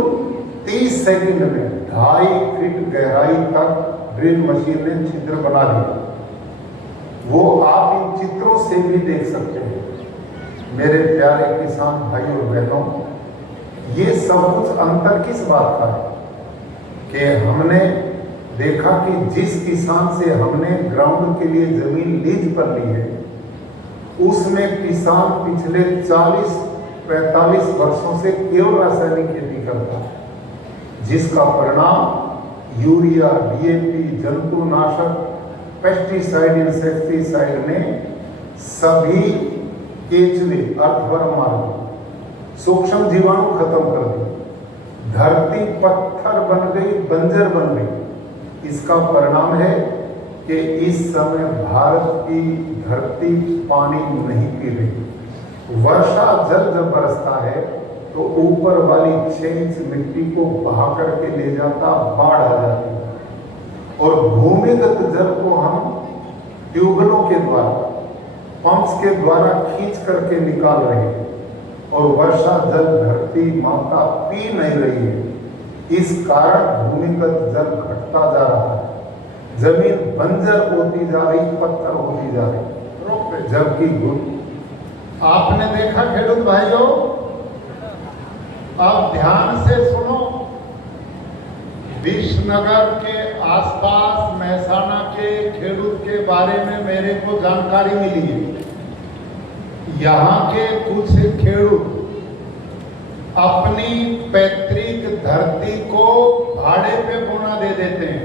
30 सेकंड में 2.5 फीट गहराई तक ड्रिल मशीन ने छिद्र बना दिया। वो आप इन चित्रों से भी देख सकते हैं। मेरे प्यारे किसान भाई और बहनों, ये सब कुछ अंतर किस बात का है कि हमने देखा कि जिस किसान से हमने ग्राउंड के लिए जमीन लीज पर ली है, उसमें किसान पिछले 40-45 वर्षों से केवल रासायनिक खेती करता है, जिसका परिणाम यूरिया, डीएपी, जंतुनाशक, पेस्टिसाइड, इंसेक्टिसाइड ने सभी केचुए, अर्थवर्म मार दिए, सूक्ष्म जीवाणु खत्म कर दिए, धरती पत्थर बन गई, बंजर बन गई। इसका परिणाम है कि इस समय भारत की धरती पानी नहीं पी रही। वर्षा जल जब बरसता है तो ऊपर वाली 6 इंच मिट्टी को बहा करके ले जाता, बाढ़ आ जाती है और भूमिगत जल को हम ट्यूबवेलों के द्वारा, पंप्स के द्वारा खींच करके निकाल रहे हैं और वर्षा जल धरती माता पी नहीं रही है। इस कारण भूमिगत जल घटता जा रहा है, जमीन बंजर होती जा रही, पत्थर होती जा रही। जबकि आपने देखा खेडूत भाइयों, अब ध्यान से सुनो, विश्वनगर के आसपास महसाना के खेडूत के बारे में मेरे को जानकारी मिली है। यहाँ के कुछ खेडूत अपनी पैतृक धरती को भाड़े पे बोना दे देते हैं,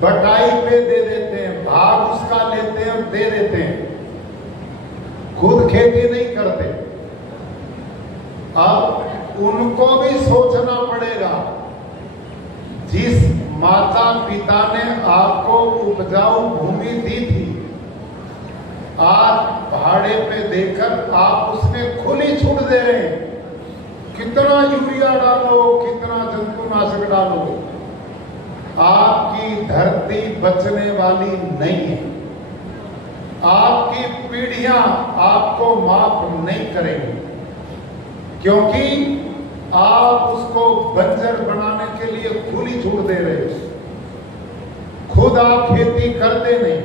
बटाई पे दे देते हैं, भाग उसका लेते हैं और दे देते हैं, खुद खेती नहीं करते। अब उनको भी सोचना पड़ेगा, जिस माता पिता ने आपको उपजाऊ भूमि दी थी, आज भाड़े पे देकर आप उसमें खुली छूट दे रहे हैं। कितना यूरिया डालो, कितना जंतुनाशक डालो, आपकी धरती बचने वाली नहीं है। आपकी पीढ़ियां आपको माफ नहीं करेंगी, क्योंकि आप उसको बंजर बनाने के लिए खुली छूट दे रहे हो। खुद आप खेती करते नहीं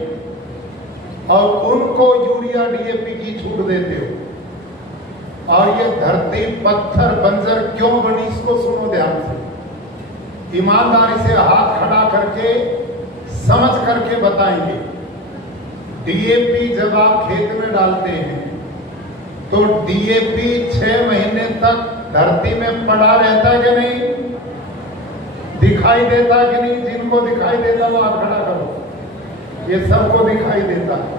और उनको यूरिया, डीएपी की छूट देते हो। और ये धरती पत्थर बंजर क्यों बनी, इसको सुनो ध्यान से, ईमानदारी से हाथ खड़ा करके समझ करके बताएंगे। डीएपी जब आप खेत में डालते हैं तो डीएपी 6 महीने तक धरती में पड़ा रहता है कि नहीं, दिखाई देता कि नहीं? जिनको दिखाई देता वो हाथ खड़ा करो, ये सबको दिखाई देता है।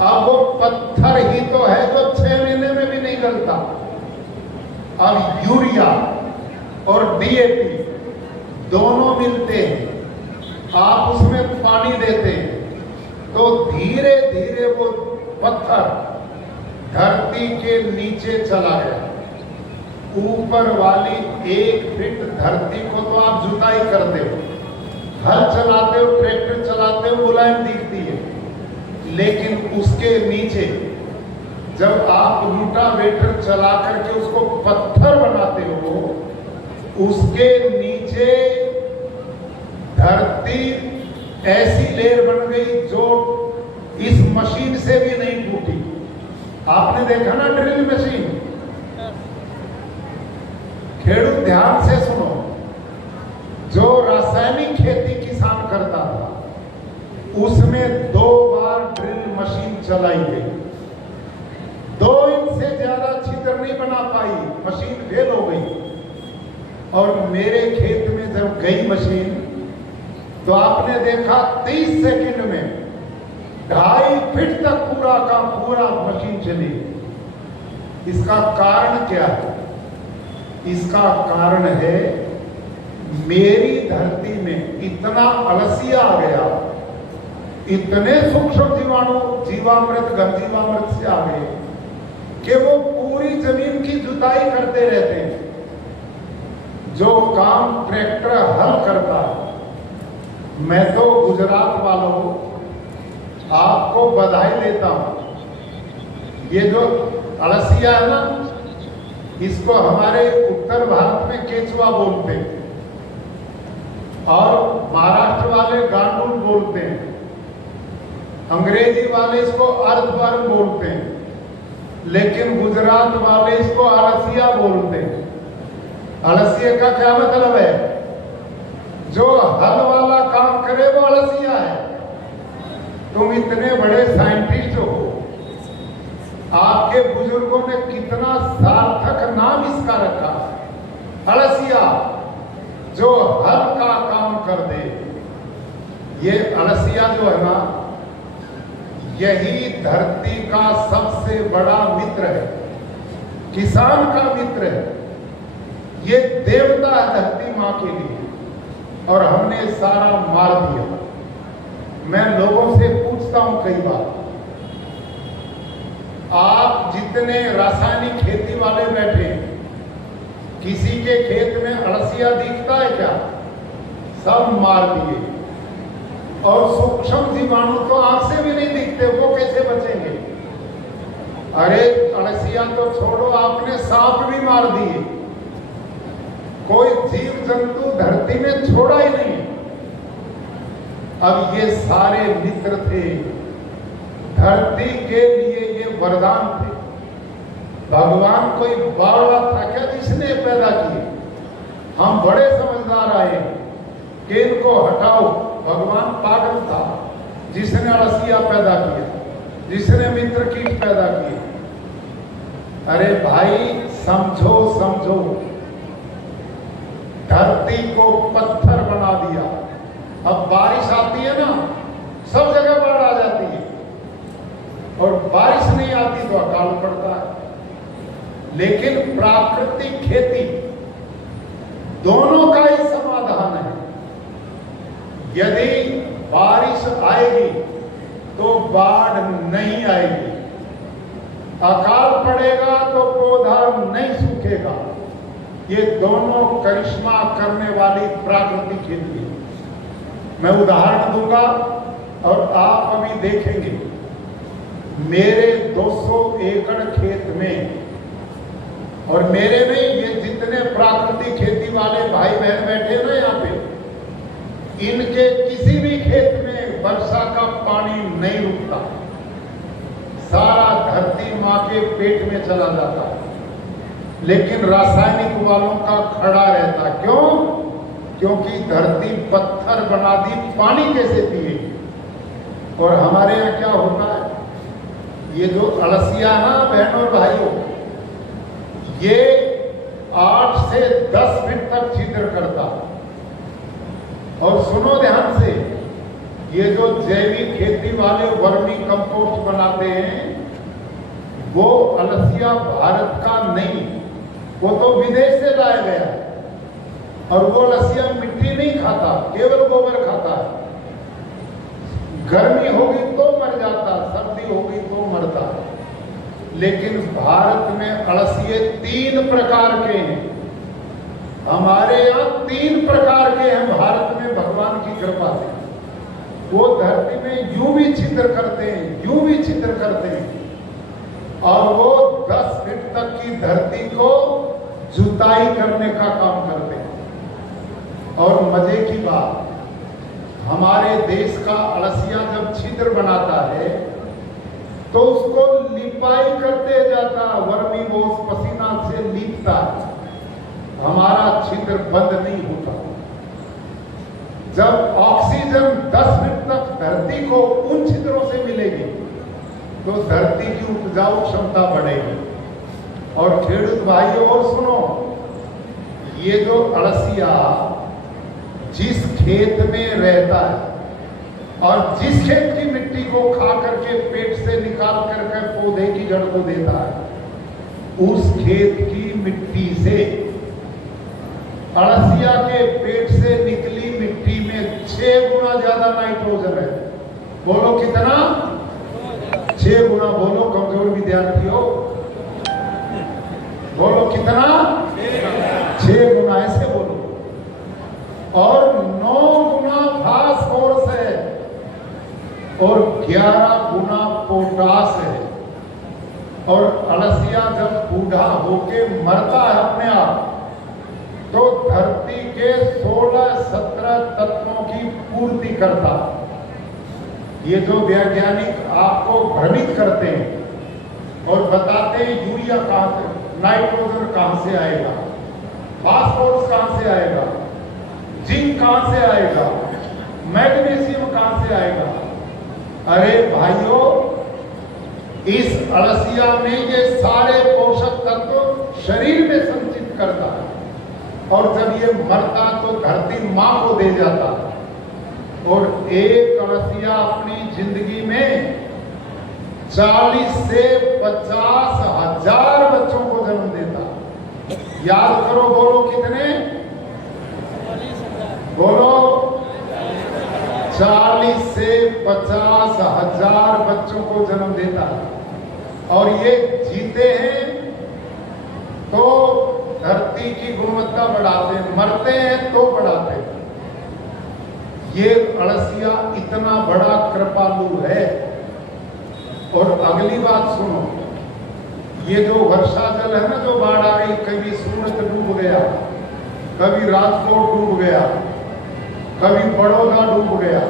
अब वो पत्थर ही तो है जो 6 महीने में भी नहीं गलता। अब यूरिया और डीएपी दोनों मिलते हैं, आप उसमें पानी देते हैं तो धीरे धीरे वो पत्थर धरती के नीचे चला गया। ऊपर वाली 1 फीट धरती को तो आप जुताई करते हो, हल चलाते हो, ट्रैक्टर चलाते हो, मुलायम दिखती है, लेकिन उसके नीचे जब आप रोटावेटर चला करके उसको पत्थर बनाते हो, उसके नीचे धरती ऐसी लेयर बन गई जो इस मशीन से भी नहीं टूटी। आपने देखा ना ड्रिल मशीन? खेडूत ध्यान से सुनो, जो रासायनिक खेती किसान करता था उसमें 2 बार ड्रिल मशीन चलाई गई, 2 इंच से ज्यादा छिद्र नहीं बना पाई, मशीन फेल हो गई। और मेरे खेत में जब गई मशीन तो आपने देखा 30 सेकंड में 2.5 फीट तक पूरा का पूरा मशीन चली। इसका कारण क्या है? इसका कारण है मेरी धरती में इतना अलसिया आ गया, इतने सूक्ष्म जीवाणु, जीवामृत, घनजीवामृत से आ गए कि वो पूरी जमीन की जुताई करते रहते हैं। जो काम ट्रैक्टर हल करता है, मैं तो गुजरात वालों आपको बधाई देता हूं। ये जो अलसिया है ना, इसको हमारे उत्तर भारत में केचुआ बोलते हैं और महाराष्ट्र वाले गांडूल बोलते हैं, अंग्रेजी वाले इसको अर्थवर्म बोलते हैं, लेकिन गुजरात वाले इसको अलसिया बोलते हैं। अलसिया का क्या मतलब है? जो हल वाला काम करे वो अलसिया है। तुम इतने बड़े साइंटिस्ट हो, आपके बुजुर्गों ने कितना सार्थक नाम इसका रखा, अलसिया, जो हल का काम कर दे। ये अलसिया जो है ना, यही धरती का सबसे बड़ा मित्र है, किसान का मित्र है। ये देवता है धरती मां के लिए, और हमने सारा मार दिया। मैं लोगों से पूछता हूं कई बार, आप जितने रासायनिक खेती वाले बैठे हैं, किसी के खेत में अलसिया दिखता है क्या? सब मार दिए। और सूक्ष्म जीवाणु तो आंख से भी नहीं दिखते, वो कैसे बचेंगे? अरे अलसिया तो छोड़ो, आपने सांप भी मार दिए। कोई जीव जंतु धरती में छोड़ा ही नहीं। अब ये सारे मित्र थे, धरती के लिए ये वरदान थे। भगवान कोई बावड़ा था क्या जिसने पैदा किए? हम बड़े समझदार आए कि इनको हटाओ। भगवान पागल था जिसने अलसिया पैदा किया, जिसने मित्र कीट पैदा किए। अरे भाई समझो समझो, धरती को पत्थर बना दिया। अब बारिश आती है ना, सब जगह बाढ़ आ जाती है, और बारिश नहीं आती तो अकाल पड़ता है। लेकिन प्राकृतिक खेती दोनों का ही समाधान है। यदि बारिश आएगी तो बाढ़ नहीं आएगी, अकाल पड़ेगा तो पौधा नहीं सूखेगा। ये दोनों करिश्मा करने वाली प्राकृतिक खेती है। मैं उदाहरण दूंगा और आप अभी देखेंगे। मेरे 200 एकड़ खेत में, और मेरे नहीं, ये जितने प्राकृतिक खेती वाले भाई बहन बैठे ना यहाँ पे, इनके किसी भी खेत में वर्षा का पानी नहीं रुकता, सारा धरती माँ के पेट में चला जाता है। लेकिन रासायनिक वालों का खड़ा रहता। क्यों? क्योंकि धरती पत्थर बना दी, पानी कैसे पिए? और हमारे यहाँ क्या होता है, ये जो अलसिया ना बहनों और भाइयों, ये 8 से 10 फीट तक छिद्र करता। और सुनो ध्यान से, ये जो जैविक खेती वाले वर्मी कंपोस्ट बनाते हैं, वो अलसिया भारत का नहीं, वो तो विदेश से लाया गया। और वो अलसिया मिट्टी नहीं खाता, केवल गोबर खाता है। गर्मी होगी तो लेकिन भारत में अड़सिए 3 प्रकार के हैं। हमारे यहाँ 3 प्रकार के हैं भारत में, भगवान की कृपा से। वो धरती में यूं भी छिद्र करते हैं, यूं भी छिद्र करते हैं, और वो 10 फीट तक की धरती को जुताई करने का काम करते हैं। और मजे की बात, हमारे देश का अड़सिया जब छिद्र बनाता है तो उसको लिपाई करते जाता, वर्मी वो उस पसीना से लीपता है, हमारा छिद्र बंद नहीं होता। जब ऑक्सीजन 10 फीट तक धरती को उन छिद्रों से मिलेगी तो धरती की उपजाऊ क्षमता बढ़ेगी। और खेडूत भाइयों और सुनो, ये जो अड़सिया जिस खेत में रहता है और जिस खेत की मिट्टी को खा करके पेट से निकाल करके पौधे की जड़ को देता है, उस खेत की मिट्टी से, अड़सिया के पेट से निकली मिट्टी में 6 गुना ज्यादा नाइट्रोजन है। बोलो कितना? 6 गुना। बोलो कमजोर विद्यार्थियों, बोलो कितना? 6 गुना, ऐसे बोलो। और 9 गुना फास्फोरस है और 11 गुना पोटास है। और अड़सिया जब बूढ़ा होके मरता है अपने आप, तो धरती के 16-17 तत्वों की पूर्ति करता। ये जो वैज्ञानिक आपको भ्रमित करते हैं और बताते हैं यूरिया कहां से, नाइट्रोजन कहां से आएगा, फास्फोरस कहां से आएगा, जिंक कहां से आएगा, मैग्नीशियम कहां से आएगा। अरे भाइयों, इस अड़सिया में ये सारे पोषक तत्व शरीर में संचित करता है, और जब ये मरता तो धरती मां को दे जाता। और एक अड़सिया अपनी जिंदगी में 40 से 50 हजार बच्चों को जन्म देता। याद करो, बोलो कितने? बोलो 40 से 50 हजार बच्चों को जन्म देता है। और ये जीते हैं तो धरती की गुणवत्ता बढ़ाते हैं, मरते हैं तो बढ़ाते हैं। ये अड़सिया इतना बड़ा कृपालु है। और अगली बात सुनो, ये जो वर्षा जल है ना, जो बाढ़ आ गई, कभी सूरत डूब गया, कभी राजकोट डूब गया, कभी बड़ौदा डूब गया,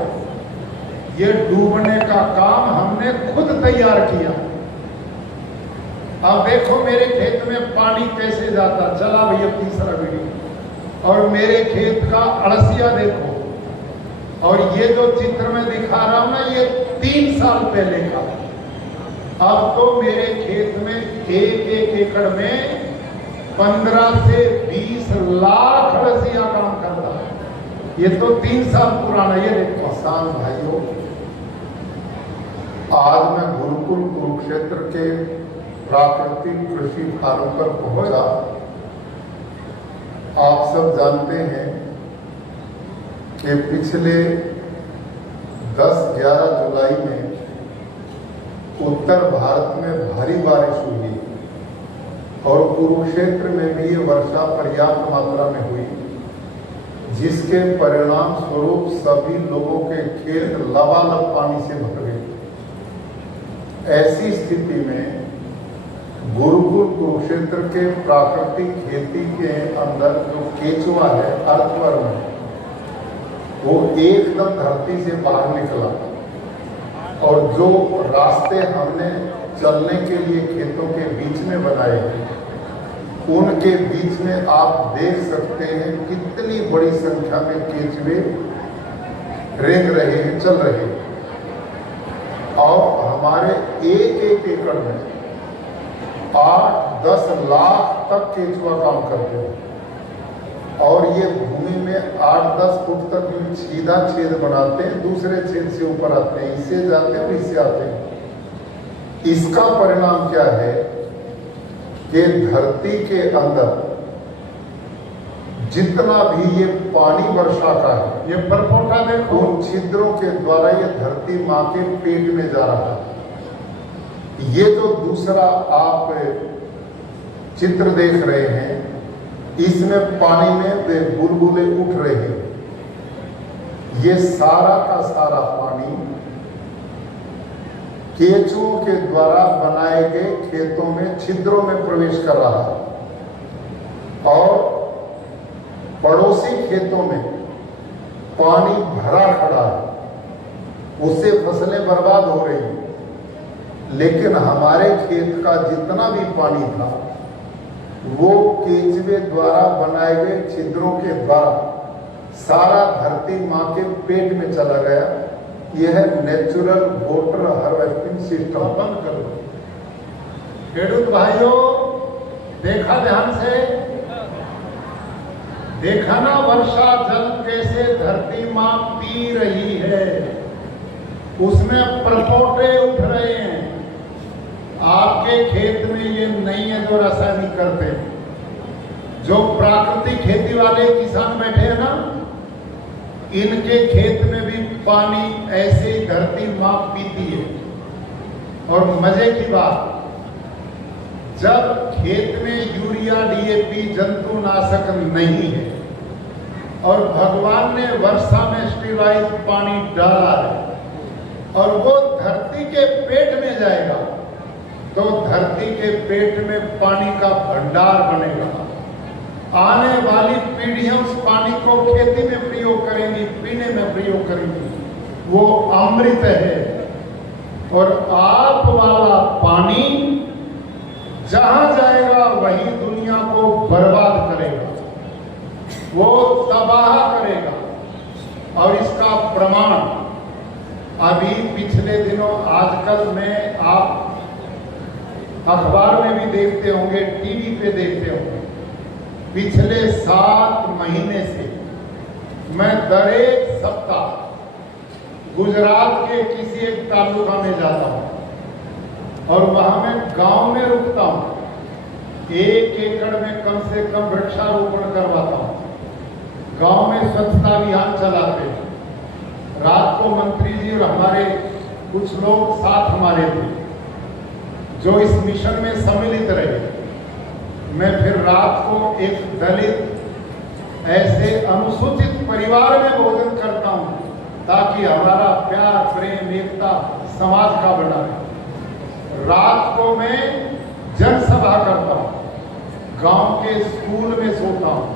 ये डूबने का काम हमने खुद तैयार किया। अब देखो मेरे खेत में पानी कैसे जाता। चला भैया तीसरा वीडियो। और मेरे खेत का अड़सिया देखो। और ये जो चित्र में दिखा रहा हूं ना, ये 3 साल पहले का। अब तो मेरे खेत में 1-1 एकड़ में 15 से 20 लाख अड़सिया काम करता है। ये तो 3 साल पुराना। ये देखो किसान भाइयों, आज मैं गुरुकुल कुरुक्षेत्र के प्राकृतिक कृषि फार्म पर पहुंचा। आप सब जानते हैं कि पिछले 10-11 जुलाई में उत्तर भारत में भारी बारिश हुई और कुरुक्षेत्र में भी ये वर्षा पर्याप्त मात्रा में हुई, जिसके परिणाम स्वरूप सभी लोगों के खेत लबालब पानी से भर गए। ऐसी स्थिति में गुरुकुल कुरुक्षेत्र के प्राकृतिक खेती के अंदर जो केचुआ है, अर्थवर्म है, वो एकदम धरती से बाहर निकला। और जो रास्ते हमने चलने के लिए खेतों के बीच में बनाए हैं, उनके बीच में आप देख सकते हैं कितनी बड़ी संख्या में केचुए रेंग रहे हैं, चल रहे हैं। और हमारे 1-1 एकड़ में 8-10 लाख तक केचुआ काम करते हैं। और ये भूमि में 8-10 फुट तक सीधा छेद बनाते हैं, दूसरे छेद से ऊपर आते हैं, इससे जाते हैं और इससे आते हैं। इसका परिणाम क्या है कि धरती के अंदर जितना भी ये पानी वर्षा का है, ये परपोटा देखो, उन छिद्रों के द्वारा ये धरती माँ के पेट में जा रहा है। ये जो दूसरा आप चित्र देख रहे हैं, इसमें पानी में वे बुलबुले उठ रहे हैं। ये सारा का सारा पानी केंचुओं के द्वारा बनाए गए खेतों में छिद्रों में प्रवेश कर रहा है और पड़ोसी खेतों में पानी भरा खड़ा है, उससे फसलें बर्बाद हो रही हैं। लेकिन हमारे खेत का जितना भी पानी था वो केंचुए द्वारा बनाए गए छिद्रों के द्वारा सारा धरती माँ के पेट में चला गया। यह है नेचुरल वाटर हार्वेस्टिंग सिस्टम। बंद कर दो खेडूत भाइयों, देखा ध्यान से, देखा ना वर्षा जल कैसे धरती माँ पी रही है, उसमें परपोटे उठ रहे हैं। आपके खेत में ये नहीं है जो रासायनिक करते हैं। जो प्राकृतिक खेती वाले किसान बैठे हैं ना, इनके खेत में भी पानी ऐसे ही धरती माँ पीती है। और मजे की बात, जब खेत में यूरिया डीएपी जंतुनाशक नहीं है और भगवान ने वर्षा में स्टेरॉइड पानी डाला है और वो धरती के पेट में जाएगा, तो धरती के पेट में पानी का भंडार बनेगा। आने वाली पीढ़ियां उस पानी को खेती में प्रयोग करेंगी, पीने में प्रयोग करेंगी। वो अमृत है। और आप वाला पानी जहां जाएगा वहीं दुनिया को बर्बाद करेगा, वो तबाह करेगा। और इसका प्रमाण अभी पिछले दिनों, आजकल में आप अखबार में भी देखते होंगे, टीवी पे देखते होंगे, पिछले 7 महीने से मैं दर एक सप्ताह गुजरात के किसी एक तालुका में जाता हूं और वहां मैं गांव में रुकता हूं। 1 एकड़ में कम से कम वृक्षारोपण करवाता हूं। गांव में स्वच्छता अभियान चलाते हैं। रात को मंत्री जी और हमारे कुछ लोग साथ हमारे थे जो इस मिशन में सम्मिलित रहे। मैं फिर रात को एक दलित ऐसे अनुसूचित परिवार में भोजन करता हूं ताकि हमारा प्यार प्रेम एकता समाज का बना रहे। रात को मैं जनसभा करता हूं, गांव के स्कूल में सोता हूं,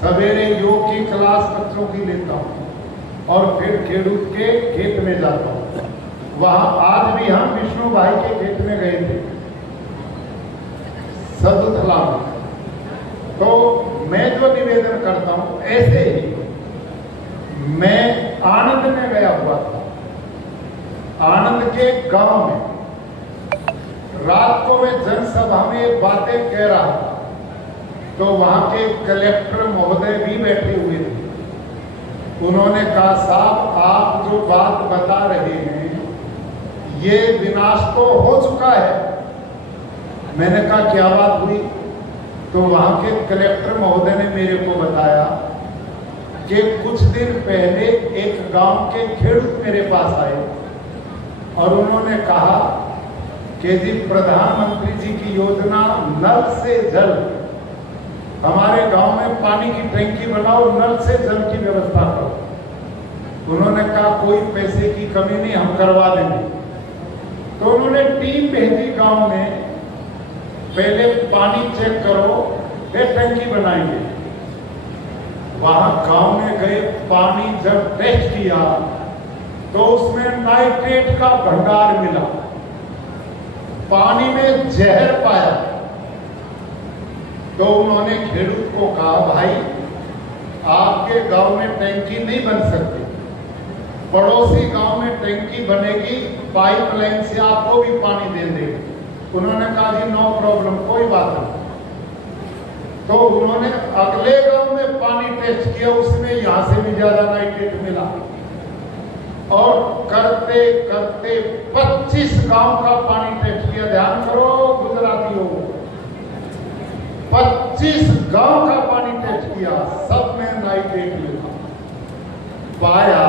सवेरे योग की क्लास बच्चों की लेता हूं और फिर खेडूत के खेत में जाता हूं। वहां आज भी हम विष्णु भाई के खेत में गए थे सदुथला में। तो मैं जो निवेदन करता हूं, ऐसे ही मैं आनंद में गया हुआ था। आनंद के गांव में रात को मैं जनसभा में बातें कह रहा था, तो वहां के कलेक्टर महोदय भी बैठे हुए थे। उन्होंने कहा, साहब आप जो बात बता रहे हैं ये विनाश तो हो चुका है। मैंने कहा क्या बात हुई? तो वहां के कलेक्टर महोदय ने मेरे को बताया कि कुछ दिन पहले एक गांव के खेडूत मेरे पास आए और उन्होंने कहा कि जी प्रधानमंत्री जी की योजना नल से जल, हमारे गांव में पानी की टंकी बनाओ, नल से जल की व्यवस्था करो। उन्होंने कहा कोई पैसे की कमी नहीं, हम करवा देंगे। तो उन्होंने टीम भेजी गांव में, पहले पानी चेक करो फिर टंकी बनाएंगे। वहां गांव में गए, पानी जब टेस्ट किया तो उसमें नाइट्रेट का भंडार मिला, पानी में जहर पाया। तो उन्होंने खेडूत को कहा, भाई आपके गांव में टंकी नहीं बन सकती, पड़ोसी गांव में टंकी बनेगी, पाइपलाइन से आपको भी पानी दे देंगे। उन्होंने कहा जी नो प्रॉब्लम, कोई बात नहीं। तो उन्होंने अगले गांव में पानी टेस्ट किया, उसमें यहां से भी ज्यादा नाइट्रेट मिला और करते करते 25 गांव का पानी टेस्ट किया। ध्यान करो गुजरातियों, 25 गांव का पानी टेस्ट किया, सब में नाइट्रेट मिला। पाया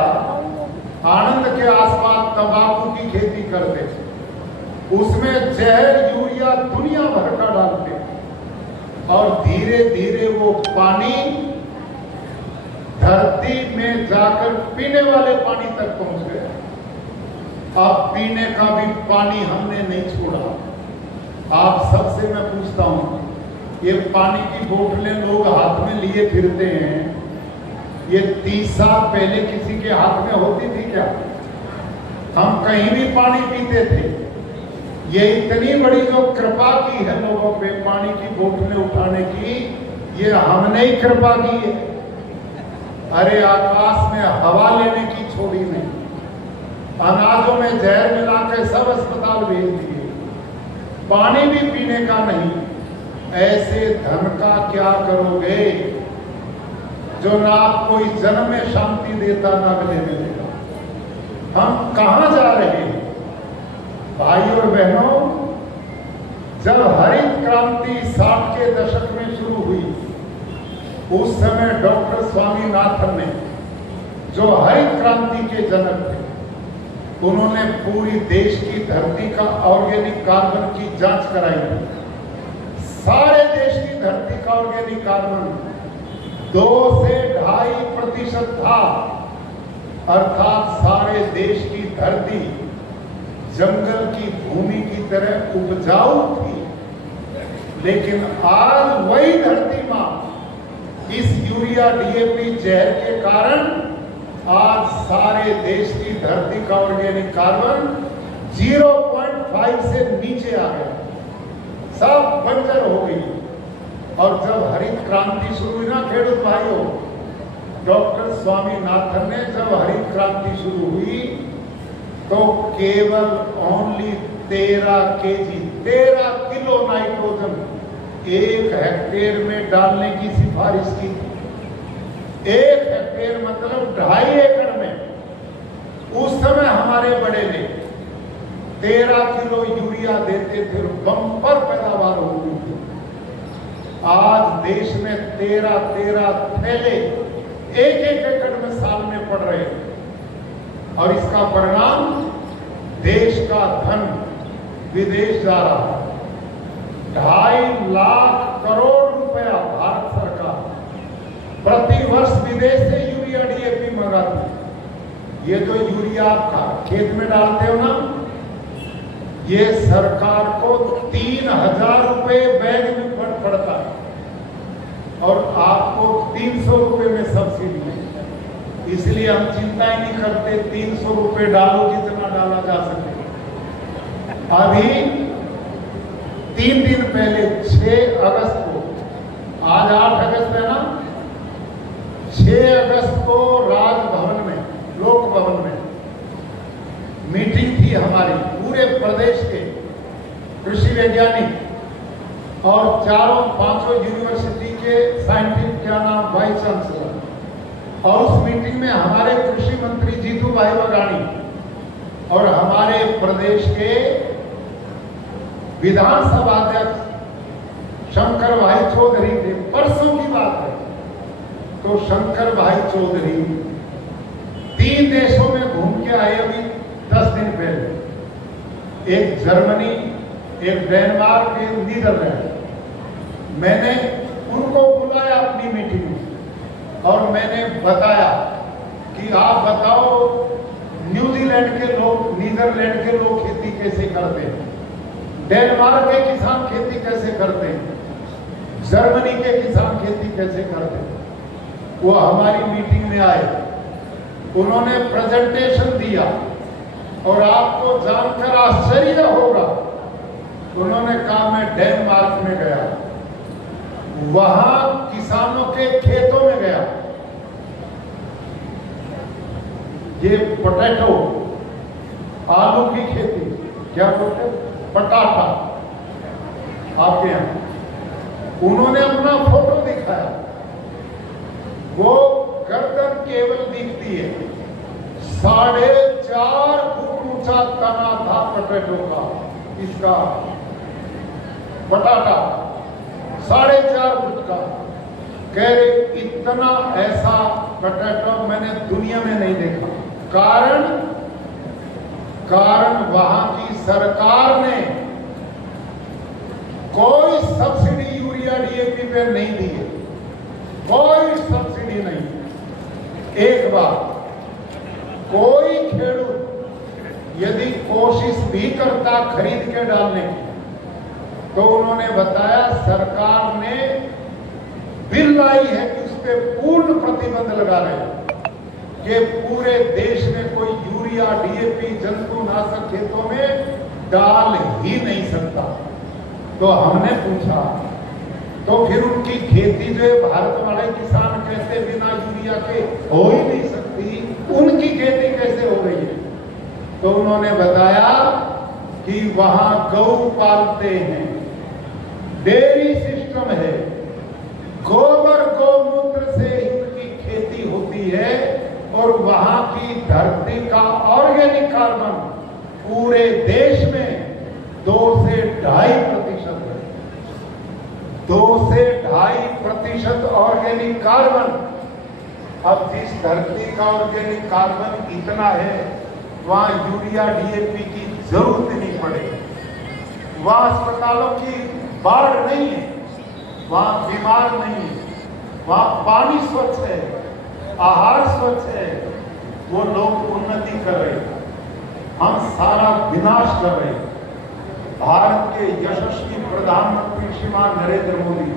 आनंद के आसपास तंबाकू की खेती करते थे, उसमें जहर यूरिया दुनिया भर का डालते और धीरे धीरे वो पानी धरती में जाकर पीने वाले पानी तक पहुंच गया। अब पीने का भी पानी हमने नहीं छोड़ा। आप सबसे मैं पूछता हूं, ये पानी की बोतलें लोग हाथ में लिए फिरते हैं, ये 30 साल पहले किसी के हाथ में होती थी क्या? हम कहीं भी पानी पीते थे। ये इतनी बड़ी जो कृपा की है लोगों पे पानी की बोतलें उठाने की, ये हमने ही कृपा की है। अरे आकाश में हवा लेने की छोड़ी नहीं, अनाजों में जहर मिला के सब अस्पताल भेज दिए, पानी भी पीने का नहीं। ऐसे धन का क्या करोगे जो ना आपको इस जन्म में शांति देता ना अगले में देता? हम कहां जा रहे हैं भाई और बहनों? जब हरित क्रांति 60 के दशक में शुरू हुई, उस समय डॉक्टर स्वामीनाथन ने, जो हरित क्रांति के जनक थे, उन्होंने पूरी देश की धरती का ऑर्गेनिक कार्बन की जांच कराई। सारे देश की धरती का ऑर्गेनिक कार्बन 2 से 2.5% था, अर्थात सारे देश की धरती जंगल की भूमि की तरह उपजाऊ थी। लेकिन आज वही धरती मां इस यूरिया डीएपी जहर के कारण आज सारे देश की धरती का ऑर्गेनिक कार्बन 0.5 से नीचे आ गया, सब बंजर हो गई। और जब हरित क्रांति शुरू हुई ना खेडूत भाइयों, डॉक्टर स्वामीनाथन ने जब हरित क्रांति शुरू हुई तो केवल only 13 KG 13 kilo nitrogen 1 hectare में डालने की सिफारिश की। 1 हेक्टेयर मतलब 2.5 एकड़ में। उस समय हमारे बड़े ने 13 किलो यूरिया देते थे, बम्पर पैदावार हो गई थी। आज देश में 13 थैले 1 एकड़ में साल में पड़ रहे हैं और इसका परिणाम देश का धन विदेश जा रहा है। 2.5 लाख करोड़ रुपया भारत सरकार प्रति वर्ष विदेश से यूरिया डीएपी मंगाती है। ये जो यूरिया आप खेत में डालते हो ना, ये सरकार को 3,000 रुपए बैग में पड़ता है और आपको 300 रुपए में सब्सिडी है। इसलिए हम चिंता ही नहीं करते, 300 रुपए डालो जितना डाला जा सके। अभी 3 दिन पहले 6 अगस्त को, आज 8 अगस्त है ना, 6 अगस्त को राजभवन में, लोक भवन में मीटिंग थी हमारी, पूरे प्रदेश के कृषि वैज्ञानिक और 4-5 यूनिवर्सिटी के साइंटिस्ट, क्या नाम, वाइस चांसलर। और उस मीटिंग में हमारे कृषि मंत्री जीतू भाई बघानी और हमारे प्रदेश के विधानसभा अध्यक्ष शंकर भाई चौधरी थे। परसों की बात है। तो शंकर भाई चौधरी 3 देशों में घूम के आए अभी 10 दिन पहले, एक जर्मनी, एक डेनमार्क, एक नीदरलैंड। मैंने उनको बुलाया अपनी मीटिंग में और मैंने बताया कि आप बताओ न्यूजीलैंड के लोग, नीदरलैंड के लोग खेती कैसे करते हैं, डेनमार्क के किसान खेती कैसे करते हैं, जर्मनी के किसान खेती कैसे करते हैं। वो हमारी मीटिंग में आए, उन्होंने प्रेजेंटेशन दिया और आपको जानकर आश्चर्य होगा, उन्होंने कहा मैं डेनमार्क में गया, वहां किसानों के खेतों में गया, ये पोटैटो, आलू की खेती, क्या बोलते हैं, पटाटा आपके यहाँ, उन्होंने अपना फोटो दिखाया। वो गर्दन केवल दिखती है, 4.5 फुट ऊंचा तना था पोटैटो का, इसका पटाटा 4.5 फुट का। कह रहे इतना ऐसा पोटैटो मैंने दुनिया में नहीं देखा। कारण कारण वहां की सरकार ने कोई सब्सिडी यूरिया डीएपी पे नहीं दी है, कोई सब्सिडी नहीं। एक बार कोई खेडूत यदि कोशिश भी करता खरीद के डालने की, तो उन्होंने बताया सरकार ने बिल लाई है कि उस पर पूर्ण प्रतिबंध लगा रहे हैं कि पूरे देश में कोई यूरिया डीएपी जंतुनाशक खेतों में डाल ही नहीं सकता। तो हमने पूछा तो फिर उनकी खेती जो है भारत वाले किसान कैसे बिना यूरिया के हो ही नहीं सकती, उनकी खेती कैसे हो गई है? तो उन्होंने बताया कि वहां गौ पालते हैं, डेयरी सिस्टम है, गोबर गौमूत्र से इनकी खेती होती है और वहां की धरती का ऑर्गेनिक कार्बन पूरे देश में 2 से 2.5% है। 2 से 2.5% ऑर्गेनिक कार्बन। अब जिस धरती का ऑर्गेनिक कार्बन इतना है, वहां यूरिया डीएपी की जरूरत नहीं पड़ेगी। वहां अस्पतालों की बाढ़ नहीं है, वहां बीमार नहीं है, वहां पानी स्वच्छ है, आहार स्वच्छ है, वो लोग उन्नति कर रहे हैं, हम सारा विनाश कर रहे हैं। भारत के यशस्वी प्रधानमंत्री श्रीमान नरेंद्र मोदी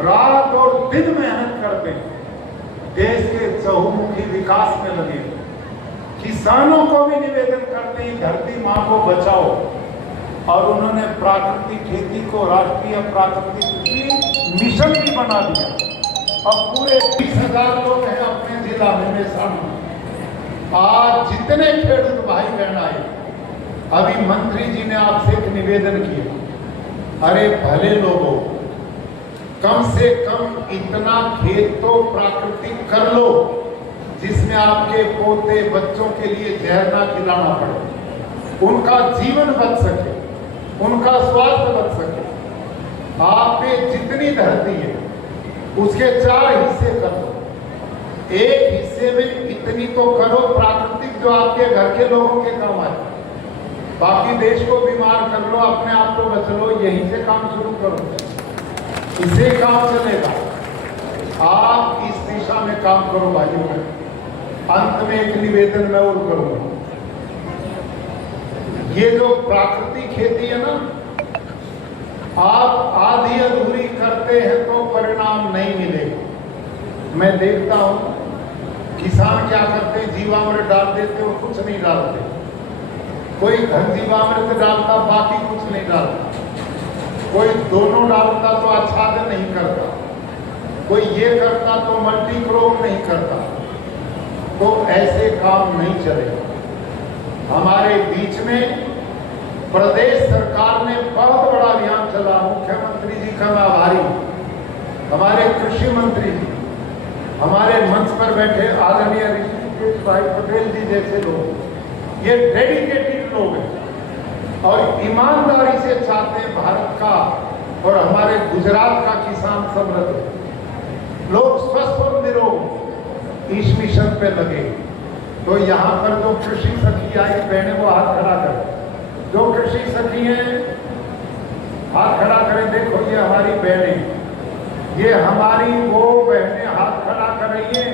रात और दिन मेहनत करते हैं, देश के चहुमुखी विकास में लगे। किसानों को भी निवेदन करते हैं धरती मां को बचाओ, और उन्होंने प्राकृतिक खेती को राष्ट्रीय प्राकृतिक कृषि मिशन भी बना दिया। अब पूरे 20,000 लोग हैं अपने जिला में मेसाना। आज जितने खेडूत भाई बहन आए, अभी मंत्री जी ने आपसे एक निवेदन किया, अरे भले लोगों, कम से कम इतना खेत तो प्राकृतिक कर लो जिसमें आपके पोते बच्चों के लिए जहर ना खिलाना पड़े, उनका जीवन बच सके, उनका स्वास्थ्य बच सके। आप पे जितनी धरती है उसके 4 हिस्से कर दो, एक हिस्से में इतनी तो करो प्राकृतिक जो आपके घर के लोगों के काम आए, बाकी देश को बीमार कर लो, अपने आप को बच लो, यहीं से काम शुरू करो, इससे काम चलेगा। आप इस दिशा में काम करो भाइयों में। अंत में एक निवेदन मैं और करूंगा, ये जो प्राकृतिक खेती है ना, आप आधी अधूरी करते हैं तो परिणाम नहीं मिलेगा। मैं देखता हूं किसान क्या करते हैं, जीवामृत डाल देते और कुछ नहीं डालते, कोई घन जीवामृत डालता बाकी कुछ नहीं डालता, कोई दोनों डालता तो आच्छादन नहीं करता, कोई ये करता तो मल्टी क्रॉप नहीं करता। तो ऐसे काम नहीं चलेगा। हमारे बीच में प्रदेश सरकार ने बहुत बड़ा अभियान चला, मुख्यमंत्री जी का मैं आभारी हूं, हमारे कृषि मंत्री जी, हमारे मंच पर बैठे आदरणीय ऋषिकेश भाई पटेल जी जैसे लोग, ये डेडिकेटेड लोग हैं और ईमानदारी से चाहते हैं भारत का और हमारे गुजरात का किसान समृद्ध हो। लोग स्वस्थ और निरोग इस मिशन पे लगे। तो यहाँ पर जो कृषि सखी आई बहने वो हाथ खड़ा करें, जो कृषि सखी हैं हाथ खड़ा करें। देखो ये हमारी बहनें, ये हमारी वो बहनें हाथ खड़ा कर रही हैं